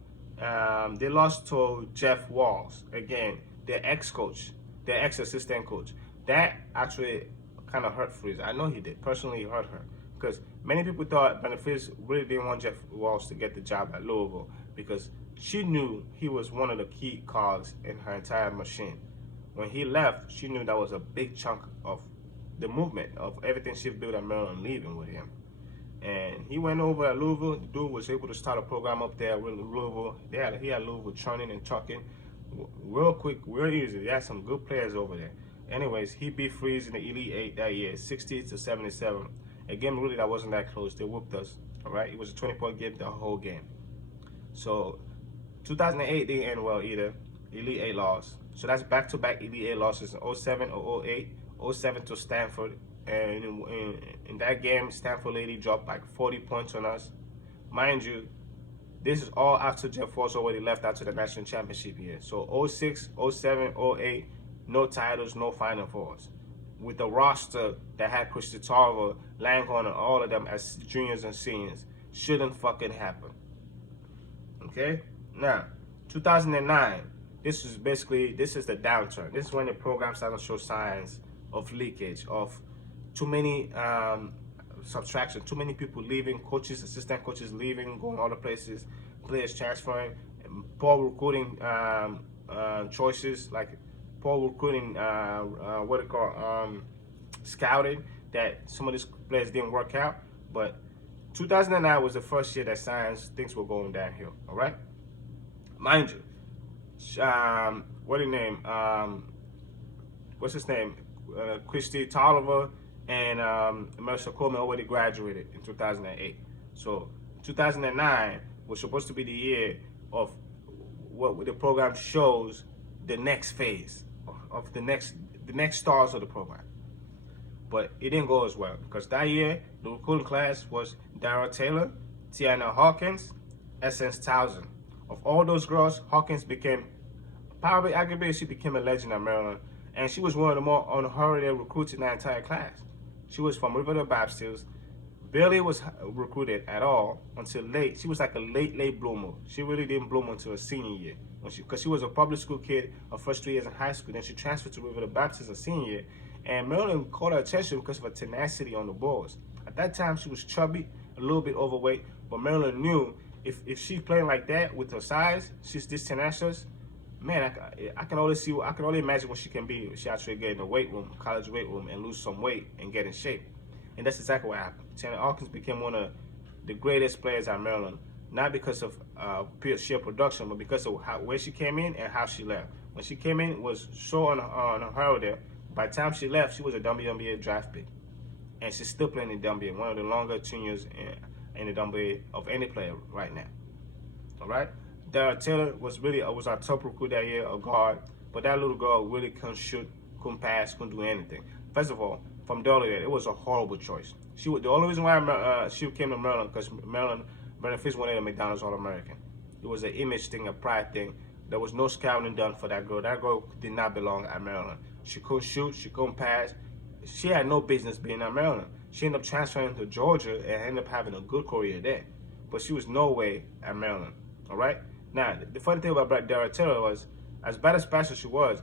They lost to Jeff Walls, again, their ex-coach, their ex-assistant coach. That actually kind of hurt Frese. I know he did. Personally, it hurt her. Because many people thought Brenda Frese really didn't want Jeff Walls to get the job at Louisville because she knew he was one of the key cogs in her entire machine. When he left, she knew that was a big chunk of the movement, of everything she built at Maryland leaving with him. And he went over at Louisville. The dude was able to start a program up there with Louisville. He had Louisville churning and trucking real quick, real easy. They had some good players over there. Anyways, he beat Frese in the Elite Eight that year, 60-77. A game really that wasn't that close. They whooped us. All right, it was a 20-point game the whole game. So 2008 didn't end well either. Elite Eight loss. So that's back-to-back Elite Eight losses in 07 or 08. 07 to Stanford. And in that game, Stanford lady dropped like 40 points on us. Mind you, this is all after Jeff Walls already left after the national championship year. So 06, 07, 08, no titles, no Final Fours. With the roster that had Krista Tolliver, Langhorne, and all of them as juniors and seniors, shouldn't fucking happen. Okay? Now, 2009, this is the downturn. This is when the program started to show signs of leakage, of too many subtraction, too many people leaving, coaches, assistant coaches leaving, going other places, players transferring, poor recruiting choices, like poor recruiting, what it called, scouting, that some of these players didn't work out. But 2009 was the first year that things were going downhill. All right, mind you, what his name? What's his name? Christy Tolliver and Melissa Coleman already graduated in 2008. So 2009 was supposed to be the year of what the program shows the next phase of the next stars of the program. But it didn't go as well, because that year the recruiting class was Dara Taylor, Tiana Hawkins, Essence Townsend. Of all those girls, Hawkins became arguably she became a legend at Maryland, and she was one of the more unheralded recruits in that entire class. She was from Riverdale Baptist. Barely was recruited at all until late. She was like a late bloomer. She really didn't bloom until her senior year, because she was a public school kid her first 3 years in high school. Then she transferred to Riverdale Baptist her senior year, and Maryland caught her attention because of her tenacity on the balls. At that time, she was chubby, a little bit overweight, but Maryland knew if she's playing like that with her size, she's this tenacious. Man, I can only imagine what she can be if she actually get in the weight room, college weight room, and lose some weight and get in shape. And that's exactly what happened. Tiana Hawkins became one of the greatest players at Maryland, not because of sheer production, but because of where she came in and how she left. When she came in, it was so unheralded. By the time she left, she was a WNBA draft pick, and she's still playing in WNBA, one of the longer tenures in the WNBA of any player right now. All right. Dara Taylor was our top recruit that year, a guard, but that little girl really couldn't shoot, couldn't pass, couldn't do anything. First of all, from the early days, it was a horrible choice. The only reason why she came to Maryland, because Maryland, Brenda Frese wanted a McDonald's All-American. It was an image thing, a pride thing. There was no scouting done for that girl. That girl did not belong at Maryland. She couldn't shoot, she couldn't pass. She had no business being at Maryland. She ended up transferring to Georgia and ended up having a good career there. But she was no way at Maryland. All right. Now, the funny thing about Dara Taylor was, as bad as passer she was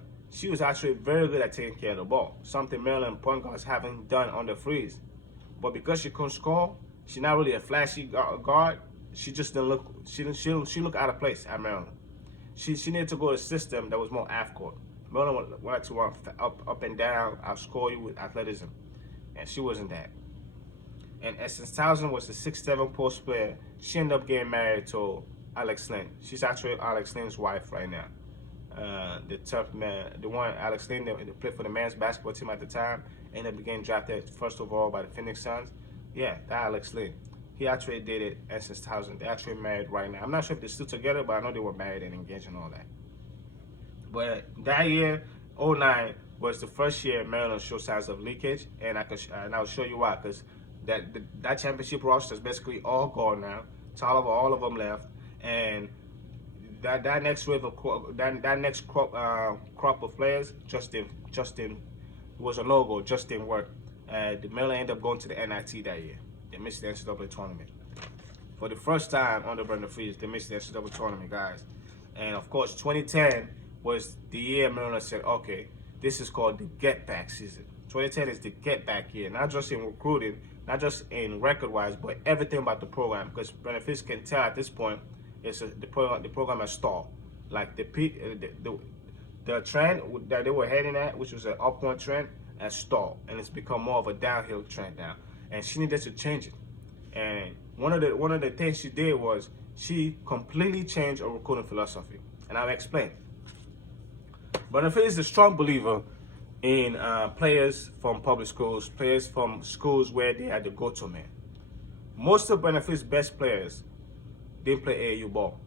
actually very good at taking care of the ball, something Maryland point guards haven't done under Frese. But because she couldn't score, she's not really a flashy guard. She just didn't look. She looked out of place at Maryland. She needed to go to a system that was more half-court. Maryland wanted to run up and down, outscore you with athleticism, and she wasn't that. And Essence Townsend was the 6'7" post player. She ended up getting married to Alex Lynn. She's actually Alex Lynn's wife right now. The tough man, the one Alex Lynn that played for the men's basketball team at the time, ended up getting drafted first overall by the Phoenix Suns. Yeah, that Alex Lynn. He actually dated Essence Townsend. They're actually married right now. I'm not sure if they're still together, but I know they were married and engaged and all that. But that year, 2009, was the first year Maryland showed signs of leakage, and I'll show you why. Because that championship roster is basically all gone now. All of them left, and that next wave of crop of players just was a no-go. Just didn't work. The Maryland ended up going to the NIT that year. They missed the NCAA tournament. For the first time under Brenda Frese, they missed the NCAA tournament, guys. And of course, 2010 was the year Maryland said, okay, this is called the get-back season. 2010 is the get-back year, not just in recruiting, not just in record-wise, but everything about the program. Because Brenda Frese can tell at this point, the program has stalled. Like the trend that they were heading at, which was an upward trend, has stalled, and it's become more of a downhill trend now. And she needed to change it. And one of the things she did was she completely changed her recruiting philosophy. And I'll explain. Brenda Frese is a strong believer in players from public schools, players from schools where they are the go-to man. Most of Brenda Frese's best players didn't play AAU ball.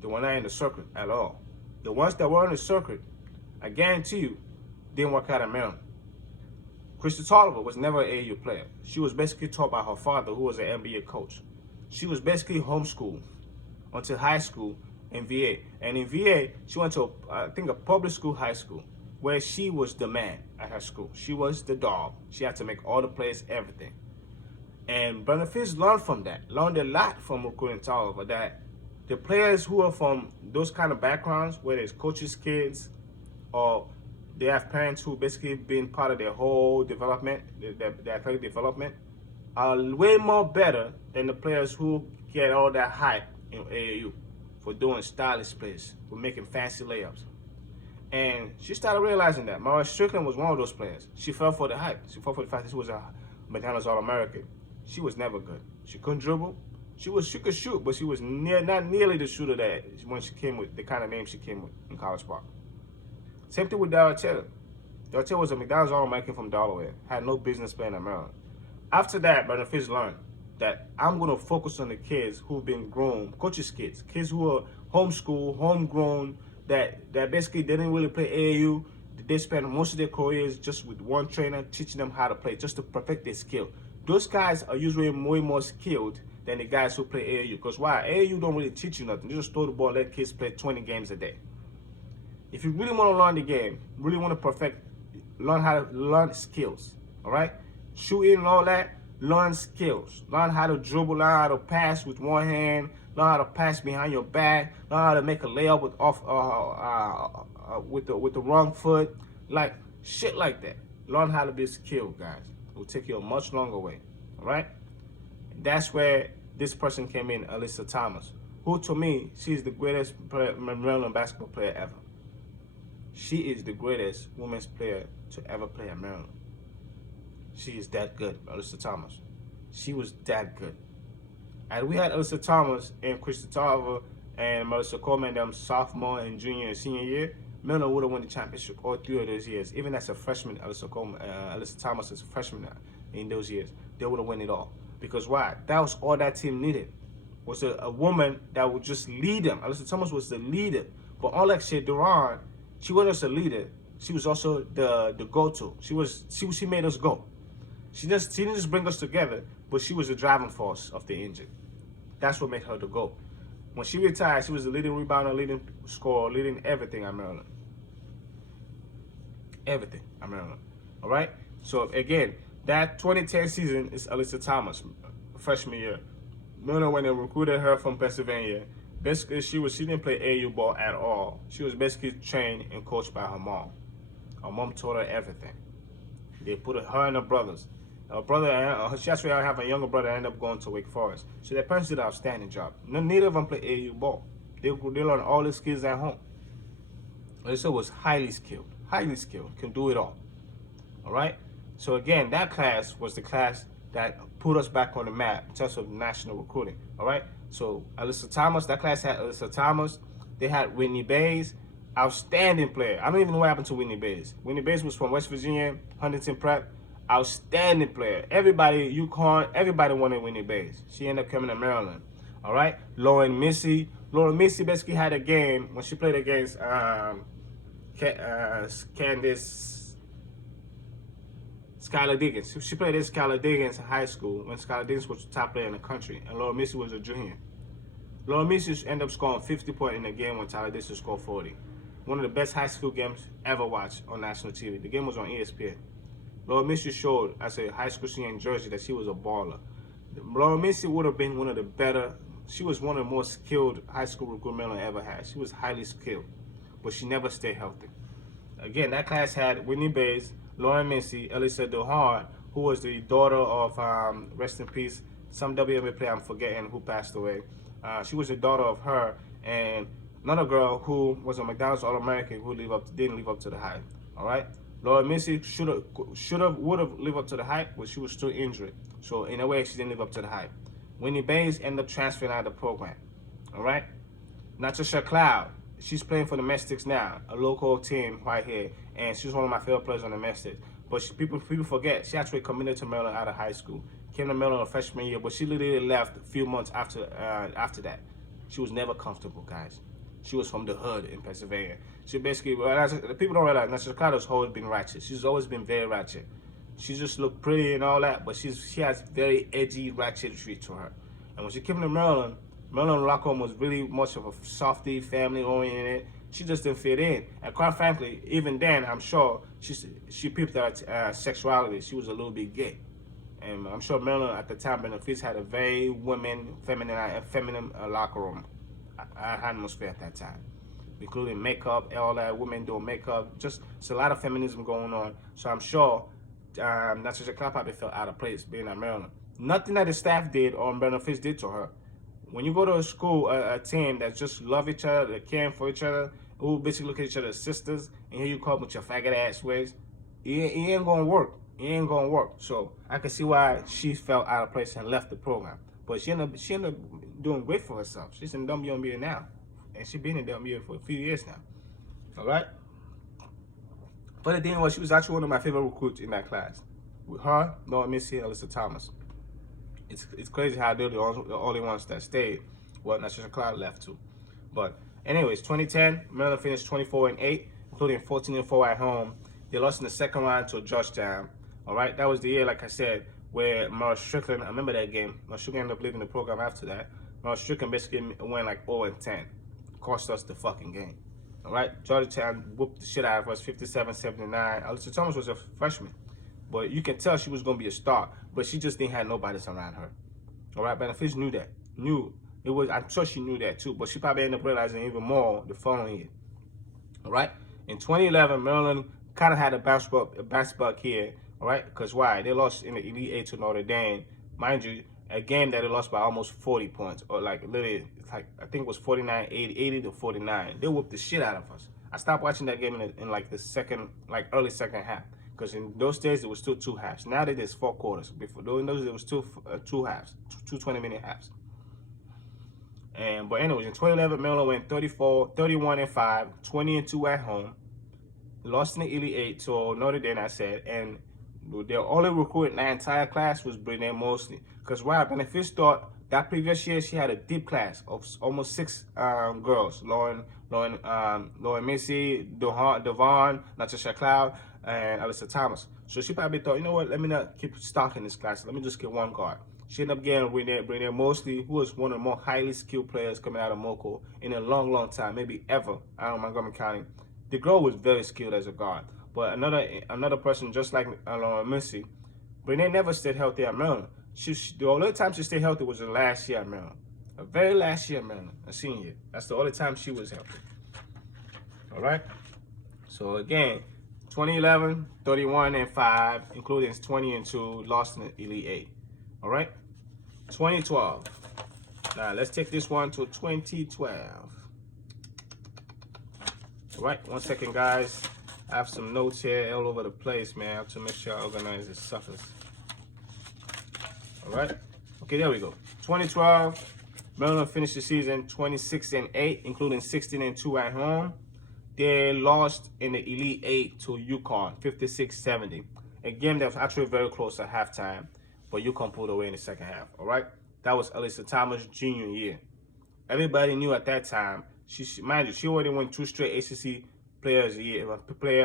They were not in the circuit at all. The ones that were in the circuit, I guarantee you, didn't work out at Maryland. Christy Tolliver was never an AAU player. She was basically taught by her father, who was an NBA coach. She was basically homeschooled until high school in VA. And in VA, she went to, I think, a public school high school, where she was the man at her school. She was the dog. She had to make all the plays, everything. And Brenda Frese learned a lot from recruiting Tolliver, that the players who are from those kind of backgrounds, whether it's coaches' kids or they have parents who basically been part of their whole development, their athletic development, are way more better than the players who get all that hype in AAU for doing stylish plays, for making fancy layups. And she started realizing that Mara Strickland was one of those players. She fell for the hype. She fell for the fact that she was a McDonald's All-American. She was never good. She couldn't dribble. She could shoot, but she was not nearly the shooter that when she came with the kind of name she came with in College Park. Same thing with Darrell Taylor. Darrell Taylor was a McDonald's All-American from Delaware. Had no business playing in Maryland. After that, Brenda Frese learned that I'm going to focus on the kids who've been groomed, coaches' kids who are homeschooled, homegrown, that basically they didn't really play AAU. They spent most of their careers just with one trainer teaching them how to play, just to perfect their skill. Those guys are usually way more skilled than the guys who play AAU. Because why? AAU don't really teach you nothing. You just throw the ball, let kids play 20 games a day. If you really want to learn the game, really want to learn how to learn skills, all right? Shooting and all that, learn skills. Learn how to dribble, learn how to pass with one hand, learn how to pass behind your back, learn how to make a layup with the wrong foot, like shit like that. Learn how to be skilled, guys. It will take you a much longer way, all right? That's where this person came in, Alyssa Thomas, who to me, she's the greatest Maryland basketball player ever. She is the greatest women's player to ever play at Maryland. She is that good, Alyssa Thomas. She was that good. And we had Alyssa Thomas and Krista Tarver and Melissa Coleman, them sophomore and junior and senior year. Maryland would have won the championship all 3 of those years. Even as a freshman, Alyssa Thomas as a freshman in those years, they would have won it all. Because why? That was all that team needed. Was a woman that would just lead them. Alyssa Thomas was the leader. But unlike Shea Duran, she wasn't just a leader. She was also the go-to. She made us go. She didn't just bring us together, but she was the driving force of the engine. That's what made her the GOAT. When she retired, she was the leading rebounder, leading scorer, leading everything at Maryland. Everything at Maryland. All right? So, again, that 2010 season is Alyssa Thomas, freshman year. Maryland went and recruited her from Pennsylvania. Basically, she didn't play AAU ball at all. She was basically trained and coached by her mom. Her mom taught her everything. They put her and her brothers. Her brother, she actually have a younger brother that ended up going to Wake Forest. So their parents did an outstanding job. Neither of them play AAU ball. They learned all the skills at home. Alyssa was highly skilled, can do it all. All right? So again, that class was the class that put us back on the map in terms of national recruiting. All right? So Alyssa Thomas, that class had Alyssa Thomas. They had Whitney Bays, outstanding player. I don't even know what happened to Whitney Bays. Whitney Bays was from West Virginia, Huntington Prep. Outstanding player. Everybody wanted Whitney Bays. She ended up coming to Maryland. All right? Lauren Missy basically had a game when she played against Skylar Diggins. She played against Skylar Diggins in high school when Skylar Diggins was the top player in the country, and Lauren Missy was a junior. Lauren Missy ended up scoring 50 points in the game when Tyler Diggins scored 40. One of the best high school games ever watched on national TV. The game was on ESPN. Lauren Missy showed as a high school senior in Jersey that she was a baller. Lauren Missy would have been one of the better, she was one of the most skilled high school recruits Maryland ever had. She was highly skilled, but she never stayed healthy. Again, that class had Whitney Bays, Lauren Missy, Elisa DeHaan, who was the daughter of, rest in peace, some WNBA player I'm forgetting who passed away. She was the daughter of her, and another girl who was a McDonald's All-American who didn't live up to the hype. All right? Lauren Missy would have lived up to the hype, but she was still injured. So in a way, she didn't live up to the hype. Whitney Bays ended up transferring out of the program. All right? Natasha Cloud, she's playing for the Mystics now, a local team right here, and she's one of my favorite players on the Mystics. But people forget, she actually committed to Maryland out of high school. Came to Maryland her freshman year, but she literally left a few months after that. She was never comfortable, guys. She was from the hood in Pennsylvania. She basically, people don't realize, Natasha Cloud has always been ratchet. She's always been very ratchet. She just looked pretty and all that, but she has very edgy, ratchet street to her. And when she came to Maryland locker room was really much of a softy, family-oriented. She just didn't fit in. And quite frankly, even then, I'm sure she peeped at sexuality. She was a little bit gay. And I'm sure Maryland at the time, Brenda Frese had a very feminine locker room atmosphere at that time. including makeup, all that, women doing makeup. Just it's a lot of feminism going on. So I'm sure Natasha Cloud probably felt out of place being at Maryland. Nothing that the staff did or Brenda Frese did to her. When you go to a school, a team that just love each other, they're caring for each other, who basically look at each other as sisters, and here you come with your faggot ass ways, it ain't gonna work. It ain't gonna work. So I can see why she felt out of place and left the program. But she ended up doing great for herself. She's in WNBA now, and she's been in WNBA for a few years now. All right. But the thing was, she was actually one of my favorite recruits in that class. With her, Noah Missy, Alyssa Thomas. It's crazy how they're the only ones that stayed. Well, Natasha Cloud left too. But anyways, 2010, Maryland finished 24-8, including 14-4 at home. They lost in the second round to Georgetown. All right, that was the year, like I said, where Merle Strickland, I remember that game. Merle Strickland ended up leaving the program after that. Merle Strickland basically went like 0-10. Cost us the fucking game. All right, Georgetown whooped the shit out of us, 57-79. Alyssa Thomas was a freshman. But you can tell she was going to be a star, but she just didn't have nobody around her. All right, Brenda Frese knew that. I'm sure she knew that too, but she probably ended up realizing even more the following year. All right, in 2011, Maryland kind of had a bounce back here. All right, because why? They lost in the Elite Eight to Notre Dame, mind you, a game that they lost by almost 40 points, or like literally, like I think it was 80 to 49. They whooped the shit out of us. I stopped watching that game in like the early second half. Because in those days, it was still 2 halves. Now that it's 4 quarters. Before in those, it was two halves, two 20-minute halves. But anyways, in 2011, Maryland went 31-5, 20-2 at home. Lost in the Elite Eight to Notre Dame, I said. And their only recruit in that entire class was Brenda Frese. Because why? Brenda Frese thought that previous year she had a deep class of almost 6 girls. Lauren Missy, Devon, Natasha Cloud, and Alyssa Thomas. So she probably thought, you know what, let me not keep stocking this class. Let me just get one guard. She ended up getting Brenda Mosley, who was one of the more highly skilled players coming out of Moco in a long, long time, maybe ever, out of Montgomery County. The girl was very skilled as a guard. But another person just like Lauren Missy, Brenda never stayed healthy at Maryland. The only time she stayed healthy was the last year at Maryland. The very last year at Maryland, a senior year. That's the only time she was healthy. All right? So again, 2011, 31-5, including 20-2, lost in the Elite Eight. All right? 2012. Now, let's take this one to 2012. All right, 1 second, guys. I have some notes here all over the place, man. I have to make sure I organize this suckers. All right? Okay, there we go. 2012, Maryland finished the season 26-8, including 16-2 at home. They lost in the Elite Eight to UConn, 56-70. A game that was actually very close at halftime, but UConn pulled away in the second half, all right? That was Alyssa Thomas' junior year. Everybody knew at that time, mind you, she already won 2 straight ACC Player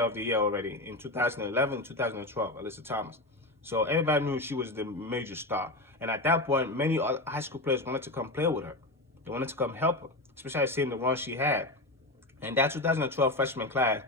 of the Year already in 2011 and 2012, Alyssa Thomas. So everybody knew she was the major star. And at that point, many high school players wanted to come play with her. They wanted to come help her, especially seeing the run she had. And that 2012 freshman class,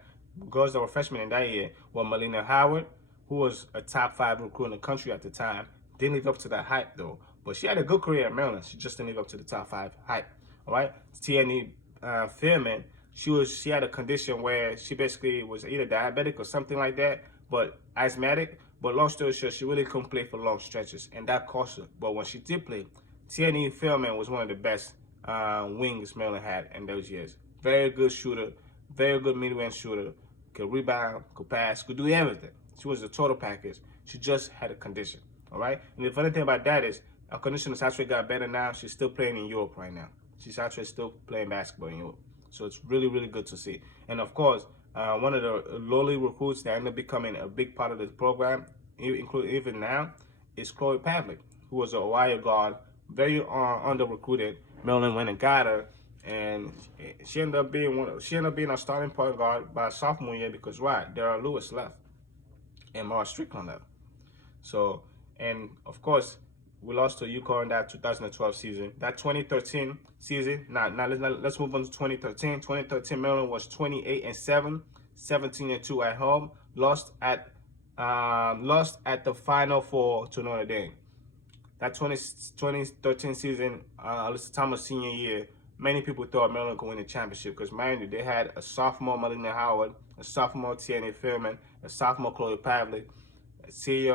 girls that were freshmen in that year, were Melina Howard, who was a top 5 recruit in the country at the time. Didn't live up to that hype though. But she had a good career at Maryland. She just didn't live up to the top 5 hype. All right? Tierney Fairman, she had a condition where she basically was either diabetic or something like that, but asthmatic. But long story short, she really couldn't play for long stretches, and that cost her. But when she did play, Tierney Fairman was one of the best wings Maryland had in those years. Very good shooter, very good mid-range shooter, could rebound, could pass, could do everything. She was a total package. She just had a condition, all right? And the funny thing about that is, her condition has actually got better now. She's still playing in Europe right now. She's actually still playing basketball in Europe. So it's really, really good to see. And of course, one of the lowly recruits that ended up becoming a big part of the program, including even now, is Chloe Pavlik, who was an Ohio guard, very under-recruited. Maryland went and got her. And she ended up being a starting point guard by sophomore year because why? Darrell Lewis left and Mara Strickland left. So, and of course, we lost to UConn in that 2012 season. That 2013 season. Now let's move on to 2013. 2013 Maryland was 28-7, 17-2 at home. Lost at the Final Four to Notre Dame. That 2013 season, Alyssa Thomas' senior year, many people thought Maryland could win the championship because, mind you, they had a sophomore Melina Howard, a sophomore Tierney Fairman, a sophomore Chloe Pavlik, a senior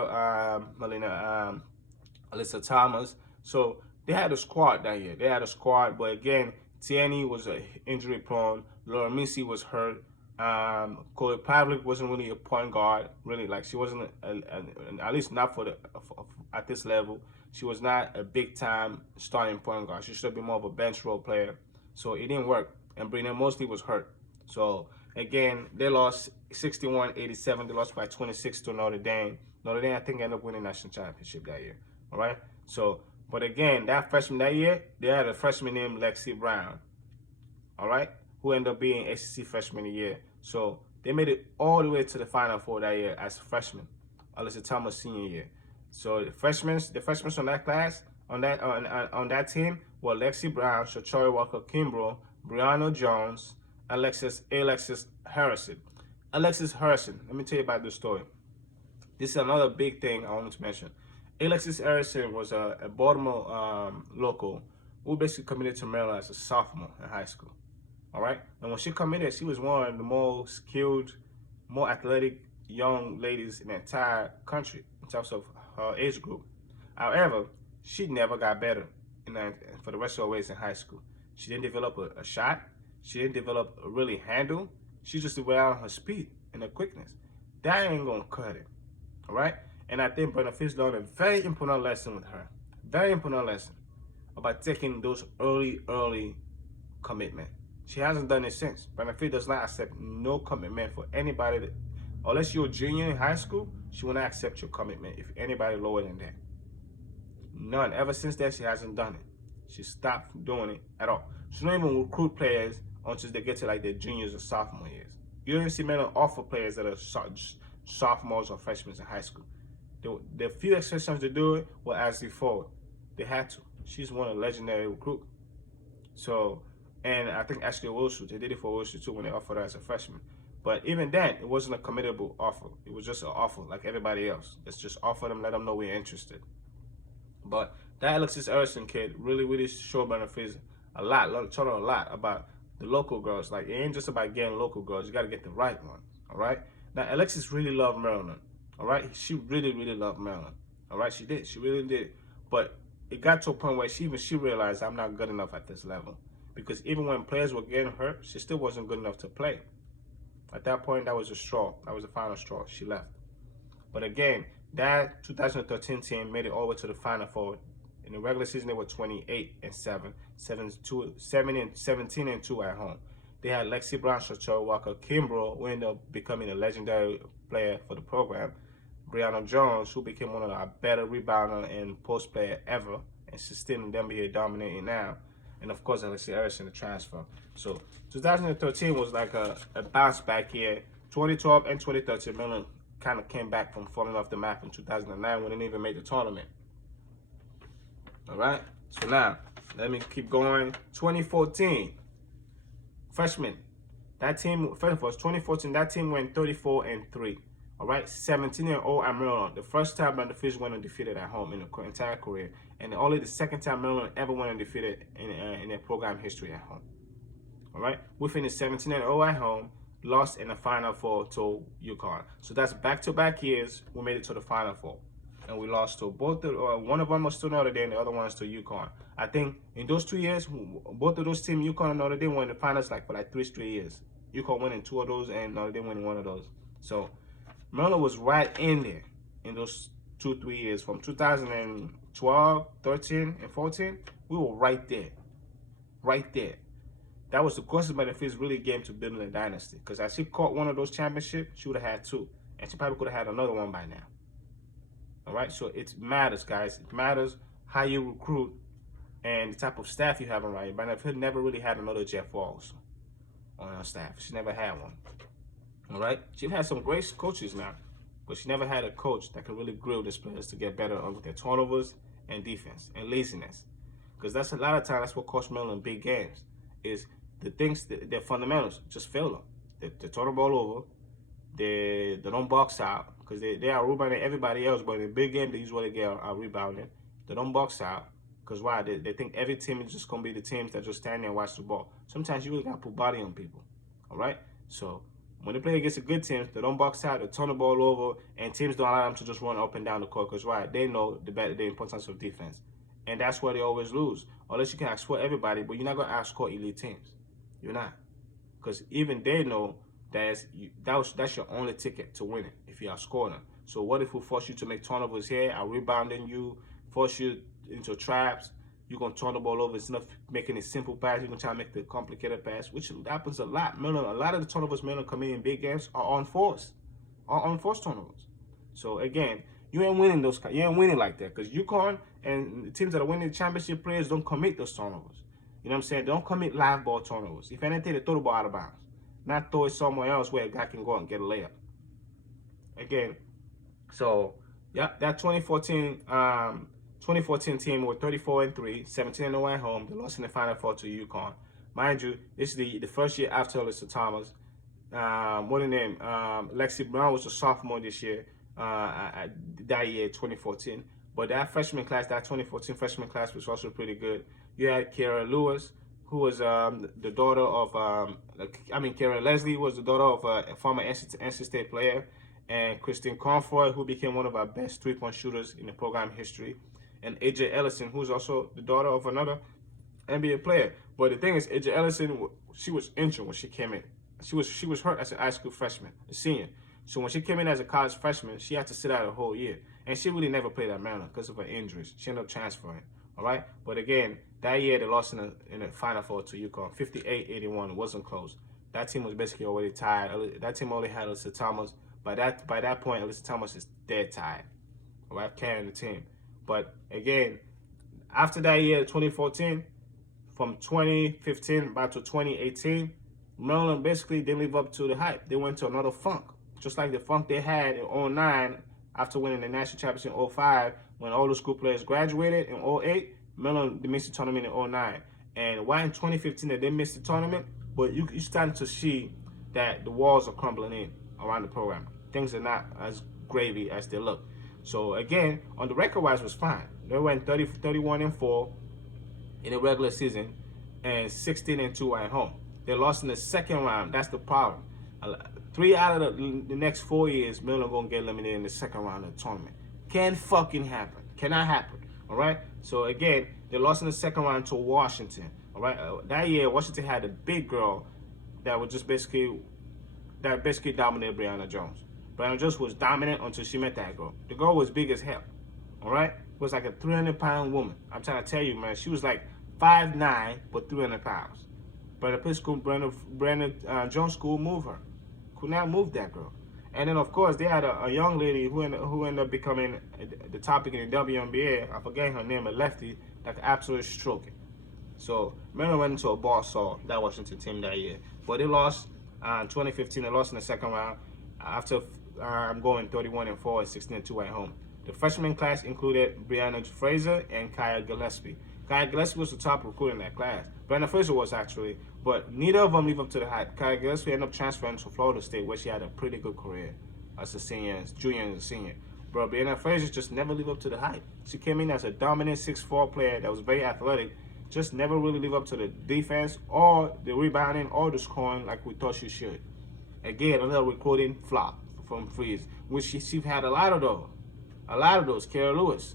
Alyssa Thomas. So they had a squad that year. They had a squad, but again, Tierney was injury prone. Laura Missy was hurt. Chloe Pavlik wasn't really a point guard, really. Like, she wasn't, at least not at this level. She was not a big-time starting point guard. She should be more of a bench role player. So it didn't work. And Brenda Mosley was hurt. So, again, they lost 61-87. They lost by 26 to Notre Dame. Notre Dame, I think, ended up winning the national championship that year. All right? So, but again, that freshman that year, they had a freshman named Lexi Brown. All right? Who ended up being ACC freshman of the year. So, they made it all the way to the Final Four that year as freshmen. Alyssa Thomas senior year. So the freshmen on that class, on that team were Lexi Brown, Shakira Walker-Kimbrough, Brianna Jones, Alexis Harrison. Alexis Harrison, let me tell you about this story. This is another big thing I wanted to mention. Alexis Harrison was a Baltimore local who basically committed to Maryland as a sophomore in high school. All right? And when she committed, she was one of the more skilled, more athletic young ladies in the entire country in terms of her age group. However, she never got better for the rest of her ways in high school. She didn't develop a shot. She didn't develop a really handle. She just relied on her speed and her quickness. That ain't gonna cut it. All right? And I think Brenda Frese learned a very important lesson with her. Very important lesson about taking those early commitment. She hasn't done it since. Brenda Frese does not accept no commitment for anybody unless you're a junior in high school, she will not accept your commitment if anybody lower than that. None. Ever since that, she hasn't done it. She stopped doing it at all. She don't even recruit players until they get to like their juniors or sophomore years. You don't even see many offer players that are sophomores or freshmen in high school. The few exceptions to do it were as before. They had to. She's one of the legendary recruit. So, and I think Ashley Wilson, they did it for Wilson too when they offered her as a freshman. But even then, it wasn't a committable offer. It was just an offer like everybody else. It's just offer them, let them know we're interested. But that Alexis Harrison kid really showed Brenda Frese a lot, told her a lot about the local girls. Like, it ain't just about getting local girls. You got to get the right ones, all right? Now, Alexis really loved Maryland, all right? She really loved Maryland, all right? She did. She really did. But it got to a point where she realized I'm not good enough at this level. Because even when players were getting hurt, she still wasn't good enough to play. At that point, that was a straw. That was the final straw. She left. But again, that 2013 team made it all the way to the Final Four. In the regular season, they were 28-7, 17-2 at home. They had Lexi Brown, Shakira Walker-Kimbrough, who ended up becoming a legendary player for the program. Brianna Jones, who became one of our better rebounder and post player ever, and she's still in the NBA dominating now. And of course, Alexis Harrison, the transfer. So 2013 was like a bounce back year. 2012 and 2013, Maryland kind of came back from falling off the map in 2009 when they didn't even make the tournament. All right. So now let me keep going. 2014, freshman. That team, first of all, 2014. That team went 34-3. All right, 17-0 at Maryland. The first time Brenda Frese went undefeated at home in the entire career, and only the second time Maryland ever went undefeated in their program history at home. All right, we finished 17-0 at home, lost in the Final Four to UConn. So that's back-to-back years we made it to the Final Four, and we lost to both. One of them was to Notre Dame, the other one was to UConn. I think in those 2 years, both of those teams, UConn and Notre Dame, won the finals for like 3 straight years. UConn winning 2 of those, and Notre Dame winning 1 of those. So Maryland was right in there in those 2-3 years. From 2012, 13, and 14, we were right there. Right there. That was the closest Brenda Frese really came to building a dynasty. Because as she caught one of those championships, she would have had 2. And she probably could have had another one by now. All right? So it matters, guys. It matters how you recruit and the type of staff you have around you. Brenda Frese never really had another Jeff Walls on her staff. She never had one. All right, she's had some great coaches now, but she never had a coach that could really grill these players to get better with their turnovers and defense and laziness. Because that's a lot of times that's what cost Maryland in big games is the things their fundamentals just fail them. They turn the ball over, they don't box out because they are rebounding everybody else, but in a big game they usually get out rebounding. They don't box out, Because why? They think every team is just going to be the teams that just stand there and watch the ball. Sometimes you really got to put body on people. All right? So when they play against the good teams, they don't box out, they turn the ball over, and teams don't allow them to just run up and down the court. Because why? They know the importance of defense. And that's why they always lose. Unless you can outscore everybody, but you're not going to outscore elite teams. You're not. Because even they know that's your only ticket to winning if you outscore them. So what if we force you to make turnovers here, I'm rebounding you, force you into traps, you're going to turn the ball over instead of making a simple pass, you're going to try to make the complicated pass, which happens a lot. A lot of the turnovers coming in big games are unforced turnovers. So again, you ain't winning like that because UConn and the teams that are winning the championship players don't commit those turnovers. You know what I'm saying? They don't commit live ball turnovers. If anything, they throw the ball out of bounds, not throw it somewhere else where a guy can go and get a layup. Again, so yeah, that 2014 team were 34-3, 17-0 at home. They lost in the Final Four to UConn. Mind you, this is the first year after Alyssa Thomas. What the name? Lexi Brown was a sophomore this year. That year, 2014. But that 2014 freshman class was also pretty good. You had Kara Lewis, who was the daughter of, Kara Leslie was the daughter of a former NC State player, and Christine Confoy, who became one of our best three-point shooters in the program history, and AJ Ellison, who's also the daughter of another NBA player. But the thing is, AJ Ellison, she was injured when she came in. She was hurt as a high school freshman, a senior. So when she came in as a college freshman, she had to sit out a whole year. And she really never played at Maryland because of her injuries. She ended up transferring, all right? But again, that year they lost in the Final Four to UConn, 58-81. It wasn't close. That team was basically already tied. That team only had Alyssa Thomas. By that point, Alyssa Thomas is dead tired, all right, carrying the team. But again, after that year, 2014, from 2015 back to 2018, Maryland basically didn't live up to the hype. They went to another funk, just like the funk they had in 2009 after winning the national championship in 2005 when all the school players graduated in 2008. Maryland, they missed the tournament in 2009. And why in 2015 they didn't miss the tournament? But you're starting to see that the walls are crumbling in around the program. Things are not as gravy as they look. So again, on the record-wise, was fine. They went 31-4 in the regular season and 16-2 at home. They lost in the second round. That's the problem. 3 out of the next 4 years, Maryland gonna get eliminated in the second round of the tournament. Can't fucking happen. Cannot happen. All right. So again, they lost in the second round to Washington. All right. That year, Washington had a big girl that was just basically dominated Brianna Jones. Brianna Jones was dominant until she met that girl. The girl was big as hell. All right. It was like a 300-pound woman. I'm trying to tell you, man. She was like 5'9", but 300 pounds. Brenda Jones school moved her. Could not move that girl. And then, of course, they had a young lady who ended up becoming the topic in the WNBA. I forget her name, a lefty, that could absolutely stroke it. So, Maryland went into a ball saw, that Washington team that year. But they lost in 2015. They lost in the second round after going 31-4 and 16-2 at home. The freshman class included Brenda Frese and Kaya Gillespie. Kaya Gillespie was the top recruit in that class. Brenda Frese was actually, but neither of them live up to the hype. Kaya Gillespie ended up transferring to Florida State, where she had a pretty good career as a junior and a senior. But Brenda Frese just never lived up to the hype. She came in as a dominant 6'4" player that was very athletic, just never really lived up to the defense or the rebounding or the scoring like we thought she should. Again, another recruiting flop from Frese, which she had a lot of those. Kara Lewis.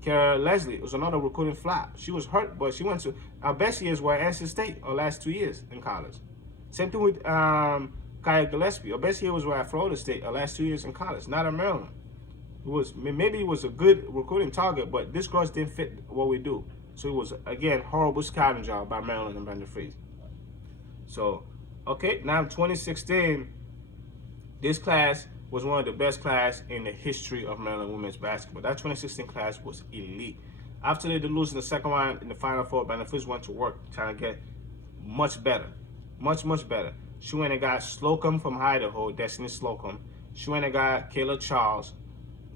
Kara Leslie was another recruiting flop. She was hurt, but she went to, our best years were at NC State, her last 2 years in college. Same thing with Kaya Gillespie. Her best year was at Florida State, her last 2 years in college, not at Maryland. Maybe it was a good recruiting target, but this girl didn't fit what we do. So it was, again, horrible scouting job by Maryland and Brenda Frese. So, okay, now in 2016, this class was one of the best class in the history of Maryland women's basketball. That 2016 class was elite. After they lose in the second round in the Final Four, Brenda Frese went to work trying to get much better. Much better. She went and got Slocum from Idaho, Destiny Slocum. She went and got Kayla Charles,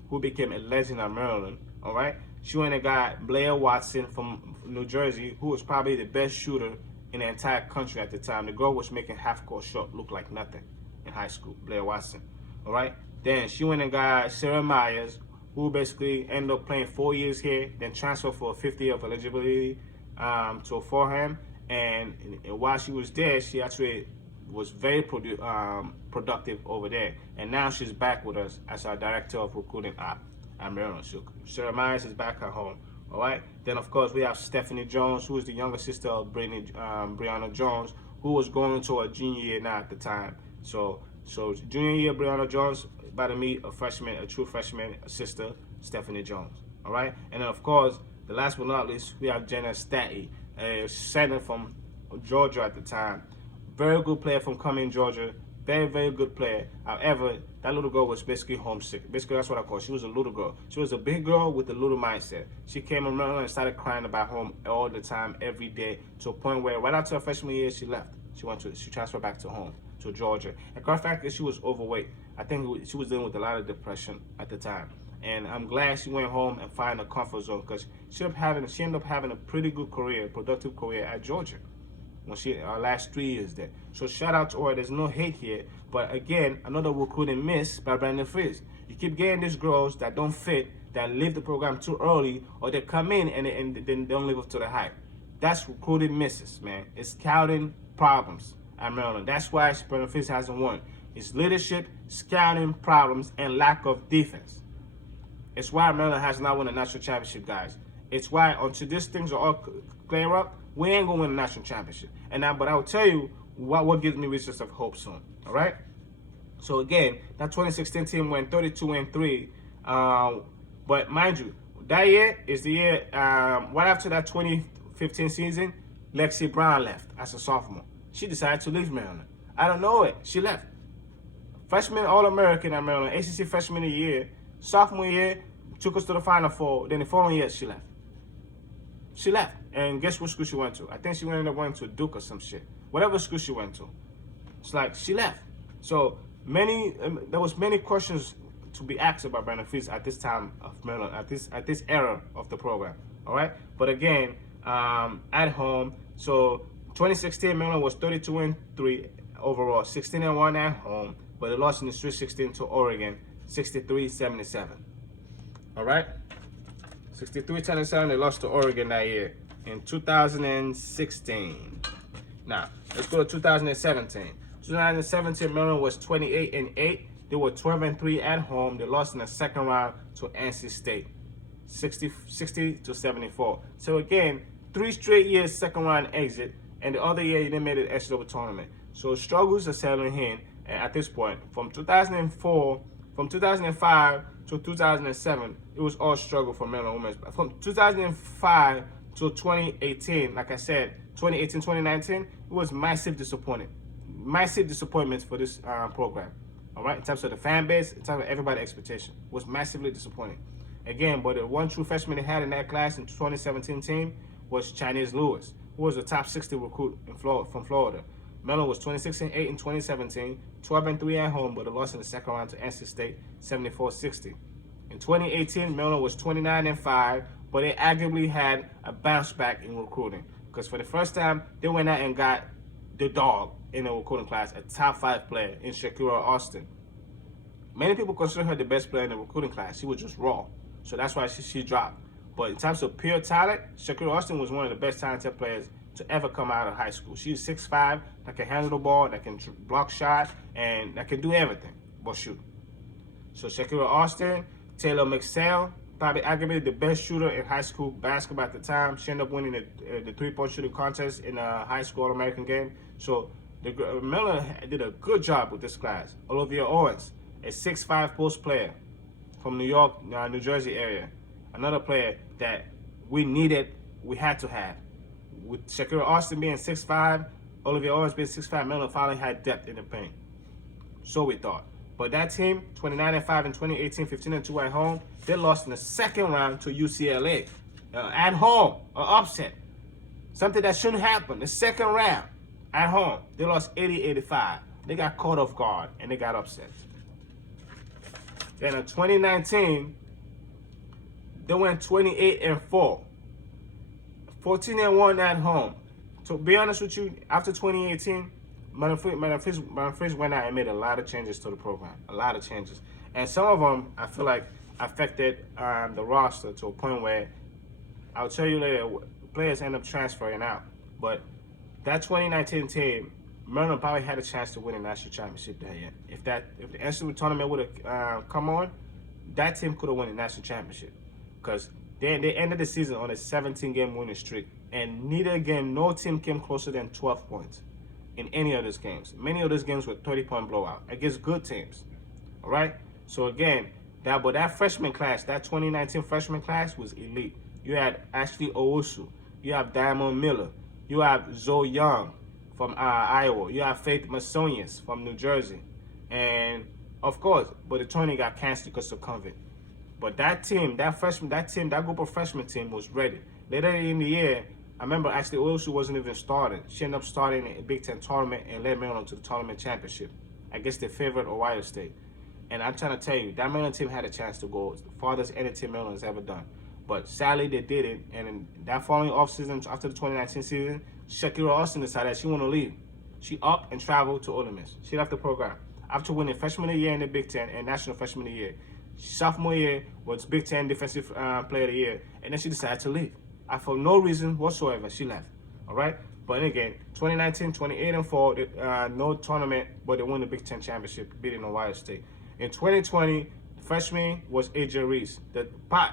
who became a legend at Maryland, all right? She went and got Blair Watson from New Jersey, who was probably the best shooter in the entire country at the time. The girl was making half-court shot look like nothing in high school, Blair Watson. All right. Then she went and got Sarah Myers, who basically ended up playing 4 years here, then transferred for a 5th year of eligibility to Fordham. And while she was there, she actually was very productive over there. And now she's back with us as our director of recruiting at Maryland. So Sarah Myers is back at home. All right. Then of course we have Stephanie Jones, who is the younger sister of Brianna Jones, who was going into her junior year now at the time. So junior year, Brianna Jones about to meet a true freshman sister, Stephanie Jones. All right. And then of course, the last but not least, we have Jenna Statty, a center from Georgia at the time. Very good player from Cumming, Georgia. Very, very good player. However, that little girl was basically homesick. Basically, that's what I call it. She was a little girl. She was a big girl with a little mindset. She came around and started crying about home all the time, every day, to a point where right after her freshman year, she left. She transferred back to home, to Georgia. And quite frankly, she was overweight. I think she was dealing with a lot of depression at the time. And I'm glad she went home and found a comfort zone, because she ended up having a pretty good career, productive career at Georgia when our last 3 years there. So shout out to her. There's no hate here. But again, another recruiting miss by Brenda Frese. You keep getting these girls that don't fit, that leave the program too early, or they come in and then they don't live up to the hype. That's recruiting misses, man. It's scouting problems at Maryland. That's why Brenda Frese hasn't won. It's leadership, scouting problems, and lack of defense. It's why Maryland has not won a national championship, guys. It's why until these things are all clear up, we ain't gonna win a national championship. But I will tell you what gives me reasons of hope soon. All right. So again, that 2016 team went 32-3. But mind you, that year is the year right after that 2015 season, Lexi Brown left as a sophomore. She decided to leave Maryland. I don't know it. She left. Freshman All-American at Maryland, ACC Freshman of the Year. Sophomore year, took us to the Final Four. Then the following year, she left. She left. And guess what school she went to? I think she ended up going to Duke or some shit. Whatever school she went to. It's like she left. So there was many questions to be asked about Brenda Frese at this time of Maryland, at this era of the program. All right. But again, at home. So 2016, Maryland was 32-3 overall, 16-1 at home, but they lost in the Sweet 16 to Oregon, 63-77. All right. 63-77, they lost to Oregon that year in 2016. Now, let's go to 2017. 2017, Maryland was 28-8. They were 12-3 at home. They lost in the second round to NC State, 60-74. So again, 3 straight years second round exit, and the other year they made it NCAA tournament. So struggles are settling in at this point. From 2005 to 2007, it was all struggle for Maryland women's. From 2005 to 2018, like I said, 2018, 2019, it was massive disappointments for this program. All right, in terms of the fan base, in terms of everybody's expectation, it was massively disappointing. Again, but the one true freshman they had in that class in 2017 team was Chinese Lewis, who was a top 60 recruit from Florida. Maryland was 26-8 in 2017, 12-3 at home, but they lost in the second round to NC State, 74-60. In 2018, Maryland was 29-5, but they arguably had a bounce back in recruiting, because for the first time, they went out and got the dog in the recruiting class, a top 5 player in Shakira Austin. Many people consider her the best player in the recruiting class. She was just raw, so that's why she dropped. But in terms of pure talent, Shakira Austin was one of the best talented players to ever come out of high school. She's 6'5", that can handle the ball, that can block shot, and that can do everything but shoot. So Shakira Austin, Taylor McSale, probably arguably the best shooter in high school basketball at the time. She ended up winning the three-point shooting contest in a high school All-American game. So Maryland did a good job with this class. Olivia Owens, a 6'5" post player from New York, New Jersey area. Another player that we had to have. With Shakira Austin being 6'5", Olivia Owens being 6'5", Maryland finally had depth in the paint. So we thought. But that team, 29-5 in 2018, 15-2 at home, they lost in the second round to UCLA. At home, an upset. Something that shouldn't happen. The second round, at home, they lost 80-85. They got caught off guard, and they got upset. Then in 2019, they went 28-4. 14-1 at home. To be honest with you, after 2018, Brenda Frese went out and made a lot of changes to the program. A lot of changes. And some of them, I feel like, affected the roster to a point where I'll tell you later, players end up transferring out. But that 2019 team, Maryland probably had a chance to win a national championship that year. If the NCAA tournament would have come on, that team could have won a national championship, because they ended the season on a 17-game winning streak, and no team came closer than 12 points in any of those games. Many of those games were 30-point blowout against good teams. All right. So again, that freshman class, that 2019 freshman class was elite. You had Ashley Owusu, you have Diamond Miller, you have Zoe Young from Iowa, you have Faith Masonius from New Jersey, and of course, but the tournament got canceled because of COVID. But that team, that group of freshman team was ready. Later in the year, I remember actually Owusu wasn't even starting. She ended up starting in a Big Ten tournament and led Maryland to the tournament championship against the favorite Ohio State. And I'm trying to tell you, that Maryland team had a chance to go the farthest any team Maryland has ever done. But sadly, they didn't. And in that following offseason, after the 2019 season, Shakira Austin decided she wanted to leave. She up and traveled to Ole Miss. She left the program after winning Freshman of the Year in the Big Ten and National Freshman of the Year. Sophomore year was Big Ten Defensive Player of the Year, and then she decided to leave. For no reason whatsoever, she left. All right? But again, 2019, 28-4, no tournament, but they won the Big Ten Championship, beating Ohio State. In 2020, freshman was AJ Reese.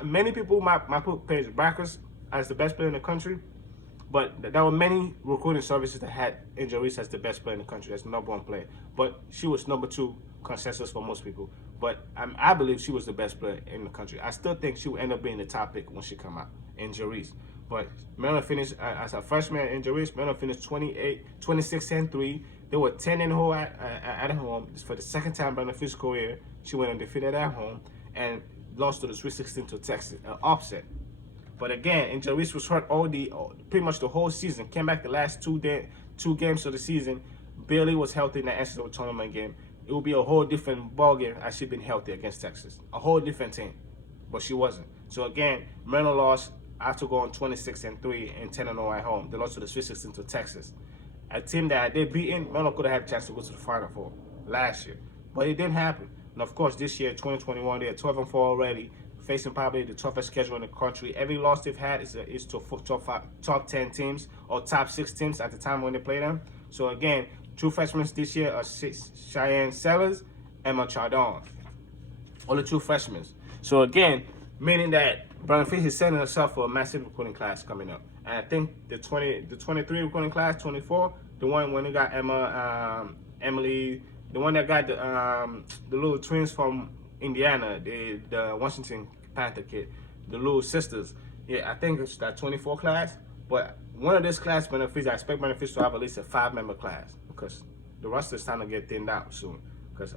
Many people might put Paige Brackers as the best player in the country, but there were many recruiting services that had AJ Reese as the best player in the country, as the number one player. But she was number two consensus for most people. But I believe she was the best player in the country. I still think she will end up being the top pick when she come out, AJ Reese. But Maryland finished as a freshman, AJ Reese. Maryland finished 26-3. They were 10-0 at home. For the second time in the physical career, she went undefeated at home and lost to the Sweet 16 to Texas, an upset. But again, AJ Reese was hurt pretty much the whole season. Came back the last two games of the season. Barely was healthy in the NCAA tournament game. It would be a whole different ballgame had she been healthy against Texas. A whole different team. But she wasn't. So again, Maryland lost after going 26-3 and 10-0 at home. They lost to the Sweet 16 to Texas. A team that they beaten, Maryland could have had a chance to go to the Final Four last year. But it didn't happen. And of course, this year, 2021, they're 12-4 already, facing probably the toughest schedule in the country. Every loss they've had is to top 10 teams or top 6 teams at the time when they play them. So again, two freshmen this year are Cheyenne Sellers, Emma Chardon. Only two freshmen. So again, meaning that Brenda Frese is setting herself for a massive recruiting class coming up. And I think the 23 recruiting class, 24, the one when they got Emily, the one that got the little twins from Indiana, the Washington Panther kid, the little sisters. Yeah, I think it's that 24 class. But one of this class, Brenda Frese, I expect Brenda Frese to have at least a 5-member class, because the roster is starting to get thinned out soon. Because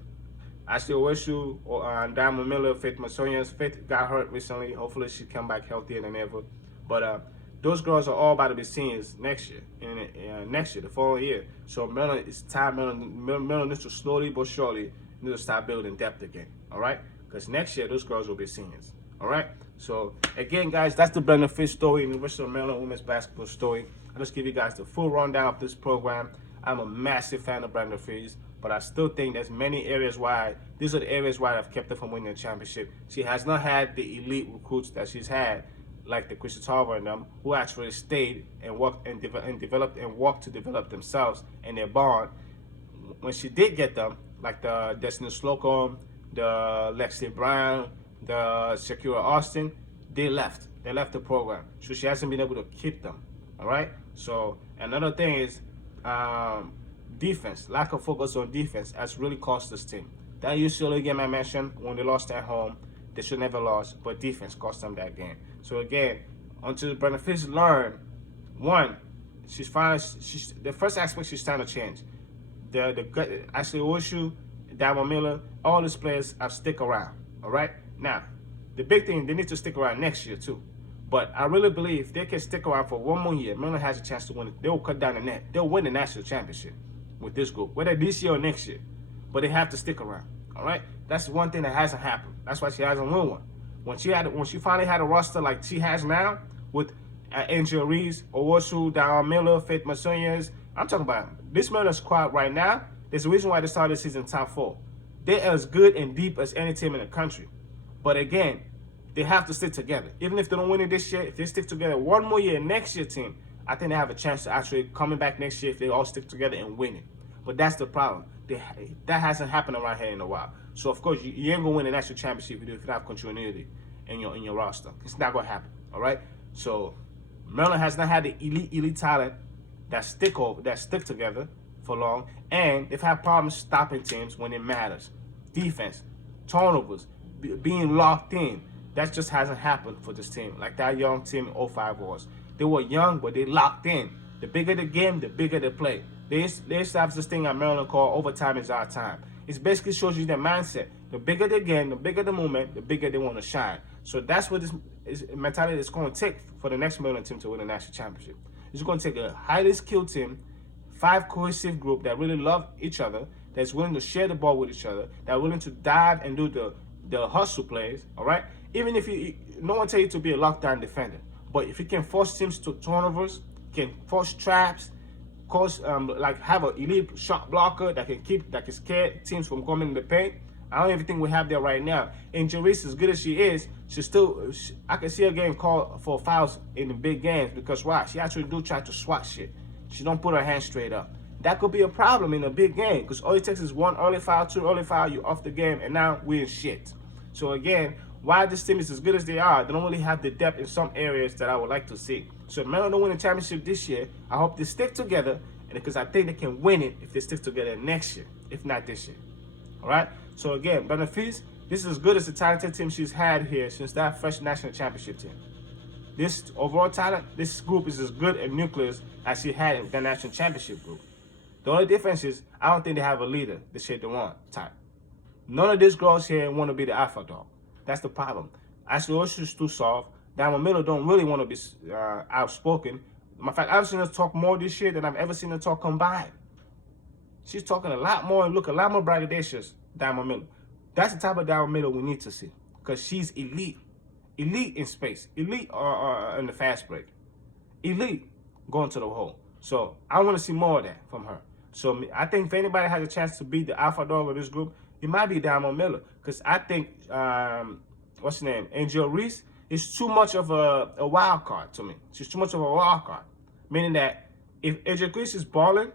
Ashley Owusu, Diamond Miller, Faith Masonius. Faith got hurt recently. Hopefully she come back healthier than ever. But those girls are all about to be seniors next year, the following year. So Maryland, it's time. Maryland needs to slowly but surely need to start building depth again. All right, because next year those girls will be seniors. All right. So again, guys, that's the Brenda Frese story, University of Maryland women's basketball story. I'll just give you guys the full rundown of this program. I'm a massive fan of Brenda Frese, but I still think there's many areas why these are the areas why I've kept her from winning the championship. She has not had the elite recruits that she's had, like the Krista Tarver and them, who actually stayed and worked and developed and worked to develop themselves and their bond. When she did get them, like the Destiny Slocum, the Lexi Brown, the Shakira Austin, they left. They left the program. So she hasn't been able to keep them. All right? So another thing is defense. Lack of focus on defense has really cost this team. That UCLA game I mentioned, when they lost at home, they should never lost, but defense cost them that game. So again, until Brenda Frese learn, one, the first aspect she's trying to change. Ashley Owusu, Diamond Miller, all these players have stick around. All right? Now, the big thing, they need to stick around next year too. But I really believe if they can stick around for one more year, Maryland has a chance to win it. They will cut down the net. They'll win the national championship with this group, whether this year or next year. But they have to stick around. All right? That's one thing that hasn't happened. That's why she hasn't won one. When she finally had a roster like she has now with Angel Reese, Owusu, Diamond Miller, Faith Masonius, I'm talking about this Maryland squad right now. There's a reason why they started the season top 4. They're as good and deep as any team in the country. But again, they have to stick together. Even if they don't win it this year, if they stick together one more year, next year team, I think they have a chance to actually coming back next year if they all stick together and win it. But that's the problem. That hasn't happened around here in a while. So of course you ain't gonna win a national championship if you don't have continuity in your roster. It's not gonna happen. All right. So Maryland has not had the elite talent that stick together for long, and they've had problems stopping teams when it matters. Defense, turnovers, being locked in. That just hasn't happened for this team. Like that young team in 05 was. They were young, but they locked in. The bigger the game, the bigger the play. They used to have this thing at Maryland called overtime is our time. It basically shows you their mindset. The bigger the game, the bigger the movement, the bigger they want to shine. So that's what this mentality is going to take for the next Maryland team to win the national championship. It's going to take a highly skilled team, 5 cohesive group that really love each other, that's willing to share the ball with each other, that are willing to dive and do the hustle plays, all right? Even if no one tell you to be a lockdown defender, but if you can force teams to turnovers, can force traps, like have an elite shot blocker that can scare teams from coming in the paint. I don't even think we have that right now. And Jerice, as good as she is, I can see her getting called for fouls in the big games because why? She actually do try to swat shit. She don't put her hand straight up. That could be a problem in a big game because all it takes is 1 early foul, 2 early foul, you're off the game, and now we're in shit. So again, why this team is as good as they are, they don't really have the depth in some areas that I would like to see. So if Maryland don't win the championship this year, I hope they stick together, and because I think they can win it if they stick together next year, if not this year. All right? So again, Brenda Frese, this is as good as the talented team she's had here since that fresh national championship team. This overall talent, this group is as good a nucleus as she had in the national championship group. The only difference is I don't think they have a leader, the Shade Dewan type. None of these girls here want to be the alpha dog. That's the problem. Ashley Oshie is too soft. Diamond Miller don't really want to be outspoken. Matter of fact, I've seen her talk more this year than I've ever seen her talk combined. She's talking a lot more and look a lot more braggadocious, Diamond Miller. That's the type of Diamond Miller we need to see because she's elite. Elite in space. Elite in the fast break. Elite going to the hole. So I want to see more of that from her. So I think if anybody has a chance to be the alpha dog of this group, it might be Diamond Miller. Because I think, what's her name? Angel Reese is too much of a wild card to me. She's too much of a wild card. Meaning that if Angel Reese is balling,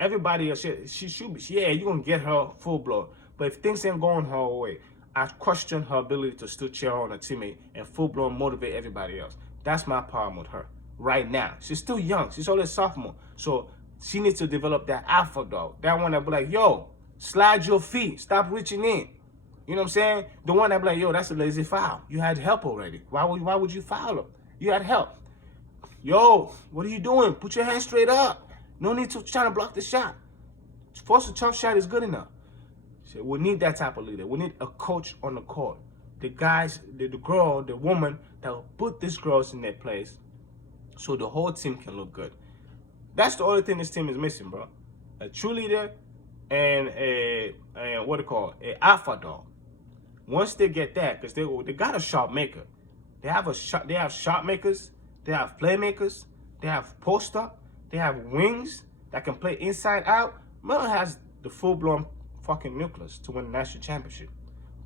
everybody else, she should be, yeah, you're going to get her full blow. But if things ain't going her way, I question her ability to still cheer on her teammate and full-blown motivate everybody else. That's my problem with her right now. She's still young. She's only a sophomore. So she needs to develop that alpha dog. That one that be like, yo, slide your feet. Stop reaching in. You know what I'm saying? The one that be like, yo, that's a lazy foul. You had help already. Why would you foul him? You had help. Yo, what are you doing? Put your hand straight up. No need to try to block the shot. Force a tough shot is good enough. So we need that type of leader. We need a coach on the court. The guys, the girl, the woman that will put these girls in their place so the whole team can look good. That's the only thing this team is missing, bro. A true leader and a alpha dog. Once they get that, because they got a shot maker. They have shot makers, they have playmakers, they have post up, they have wings that can play inside out. Miller has the full-blown fucking nucleus to win the national championship.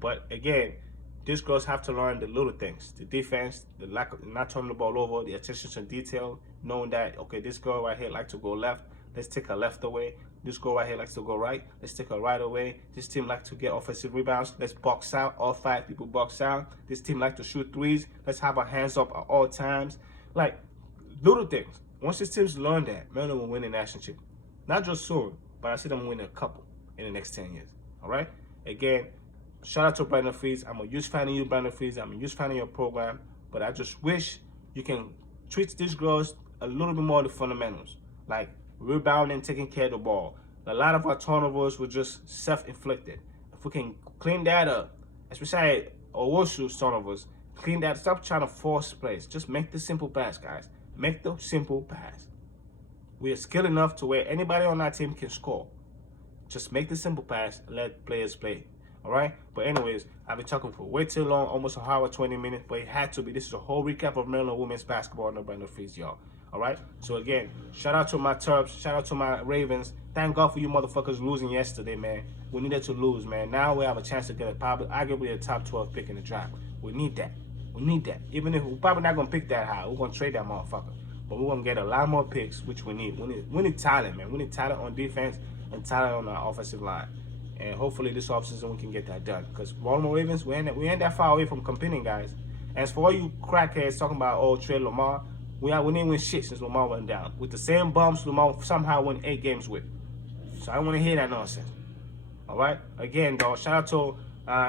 But again, these girls have to learn the little things, the defense, the lack of not turning the ball over, the attention to detail, knowing that, okay, this girl right here likes to go left, let's take her left away. This girl right here likes to go right, let's take her right away. This team likes to get offensive rebounds, let's box out. All 5 people box out. This team likes to shoot threes, let's have our hands up at all times. Like, little things. Once these teams learn that, Maryland will win the national championship. Not just soon, but I see them win a couple in the next 10 years. All right? Again, shout out to Brenda Frese. I'm a huge fan of you, Brenda Frese. I'm a huge fan of your program. But I just wish you can treat these girls a little bit more of the fundamentals. Like rebounding, taking care of the ball. A lot of our turnovers were just self-inflicted. If we can clean that up, especially Owoshu's turnovers, clean that, stop trying to force plays. Just make the simple pass, guys. Make the simple pass. We are skilled enough to where anybody on our team can score. Just make the simple pass and let players play. All right? But anyways, I've been talking for way too long, almost an hour, 20 minutes, but it had to be. This is a whole recap of Maryland women's basketball under Brenda Frese, y'all. All right. So again, shout out to my Terps. Shout out to my Ravens. Thank God for you motherfuckers losing yesterday, man. We needed to lose, man. Now we have a chance to get arguably a top 12 pick in the draft. We need that. We need that. Even if we're probably not gonna pick that high, we're gonna trade that motherfucker. But we're gonna get a lot more picks, which we need. We need talent, man. We need talent on defense and talent on our offensive line. And hopefully this offseason we can get that done. Because Baltimore Ravens, we ain't that far away from competing, guys. As for all you crackheads talking about, oh, trade Lamar, we didn't win shit since Lamar went down. With the same bumps Lamar somehow won 8 games with. So I don't want to hear that nonsense. All right? Again, dog, shout out to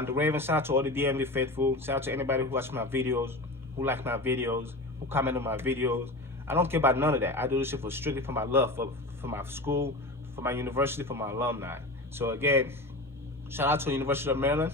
the Ravens. Shout out to all the DMV faithful. Shout out to anybody who watches my videos, who like my videos, who comment on my videos. I don't care about none of that. I do this shit strictly for my love, for my school, for my university, for my alumni. So again, shout out to the University of Maryland.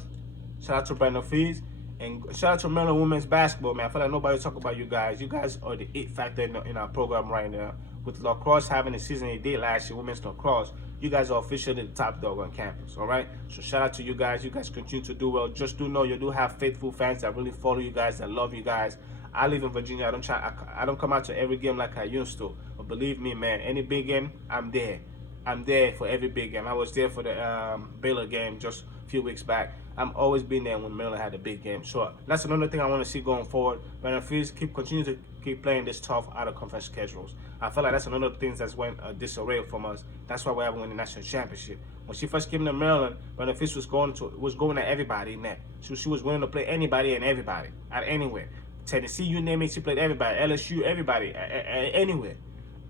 Shout out to Brenda Frese. And shout out to Maryland women's basketball, man. I feel like nobody talk about you guys. You guys are the it factor in our program right now. With lacrosse having the season they did last year, women's lacrosse, you guys are officially the top dog on campus, all right? So shout out to you guys. You guys continue to do well. Just do know you do have faithful fans that really follow you guys, that love you guys. I live in Virginia. I don't come out to every game like I used to. But believe me, man, any big game, I'm there. I'm there for every big game. I was there for the Baylor game just a few weeks back. I'm always been there when Maryland had a big game. So that's another thing I want to see going forward. Brenda Frese continue to keep playing this tough out-of-conference schedules. I feel like that's another thing that's went disarray from us. That's why we haven't won the national championship. When she first came to Maryland, Brenda Frese was going at everybody in there. She was willing to play anybody and everybody at anywhere. Tennessee, you name it, she played everybody. LSU, everybody, anywhere.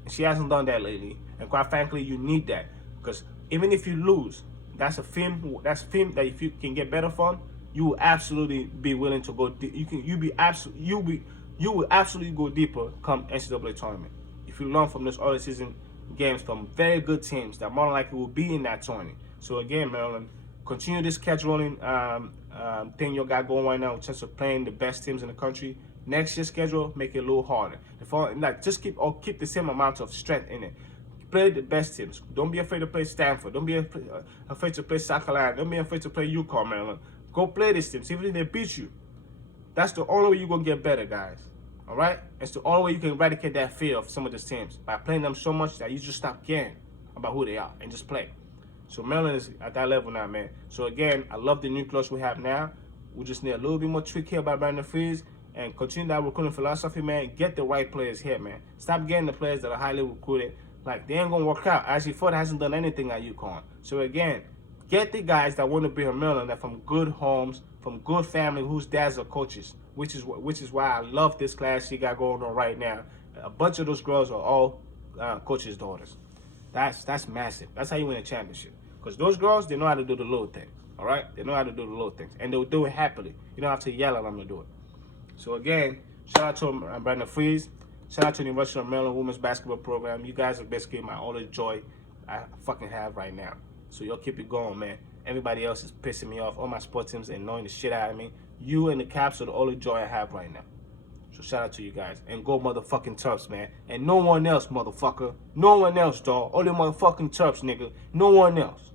She hasn't done that lately, and quite frankly, you need that because even if you lose, that's a film. That's film that if you can get better from, you will absolutely be willing to go. You will absolutely go deeper come NCAA tournament if you learn from those early season games from very good teams that more than likely will be in that tournament. So again, Maryland, continue this scheduling thing you got going right now in terms of playing the best teams in the country. Next year's schedule, make it a little harder. Just keep the same amount of strength in it. Play the best teams. Don't be afraid to play Stanford. Don't be afraid to play South Carolina. Don't be afraid to play UConn, Maryland. Go play these teams, even if they beat you. That's the only way you're gonna get better, guys. All right? It's the only way you can eradicate that fear of some of these teams by playing them so much that you just stop caring about who they are and just play. So Maryland is at that level now, man. So again, I love the nucleus we have now. We just need a little bit more tweak here by Brenda Frese and continue that recruiting philosophy, man. Get the right players here, man. Stop getting the players that are highly recruited. Like, they ain't gonna work out. Actually, Ford hasn't done anything at UConn. So again, get the guys that want to be in Maryland, that from good homes, from good family, whose dads are coaches. Which is why I love this class she got going on right now. A bunch of those girls are all coaches' daughters. That's massive. That's how you win a championship. Because those girls, they know how to do the little thing. All right? They know how to do the little things. And they'll do it happily. You don't have to yell at them to do it. So again, shout out to Brenda Frese. Shout out to the University of Maryland Women's Basketball Program. You guys are basically my only joy I fucking have right now. So y'all keep it going, man. Everybody else is pissing me off. All my sports teams are annoying the shit out of me. You and the Caps are the only joy I have right now. So shout out to you guys. And go motherfucking Terps, man. And no one else, motherfucker. No one else, dog. Only motherfucking Terps, nigga. No one else.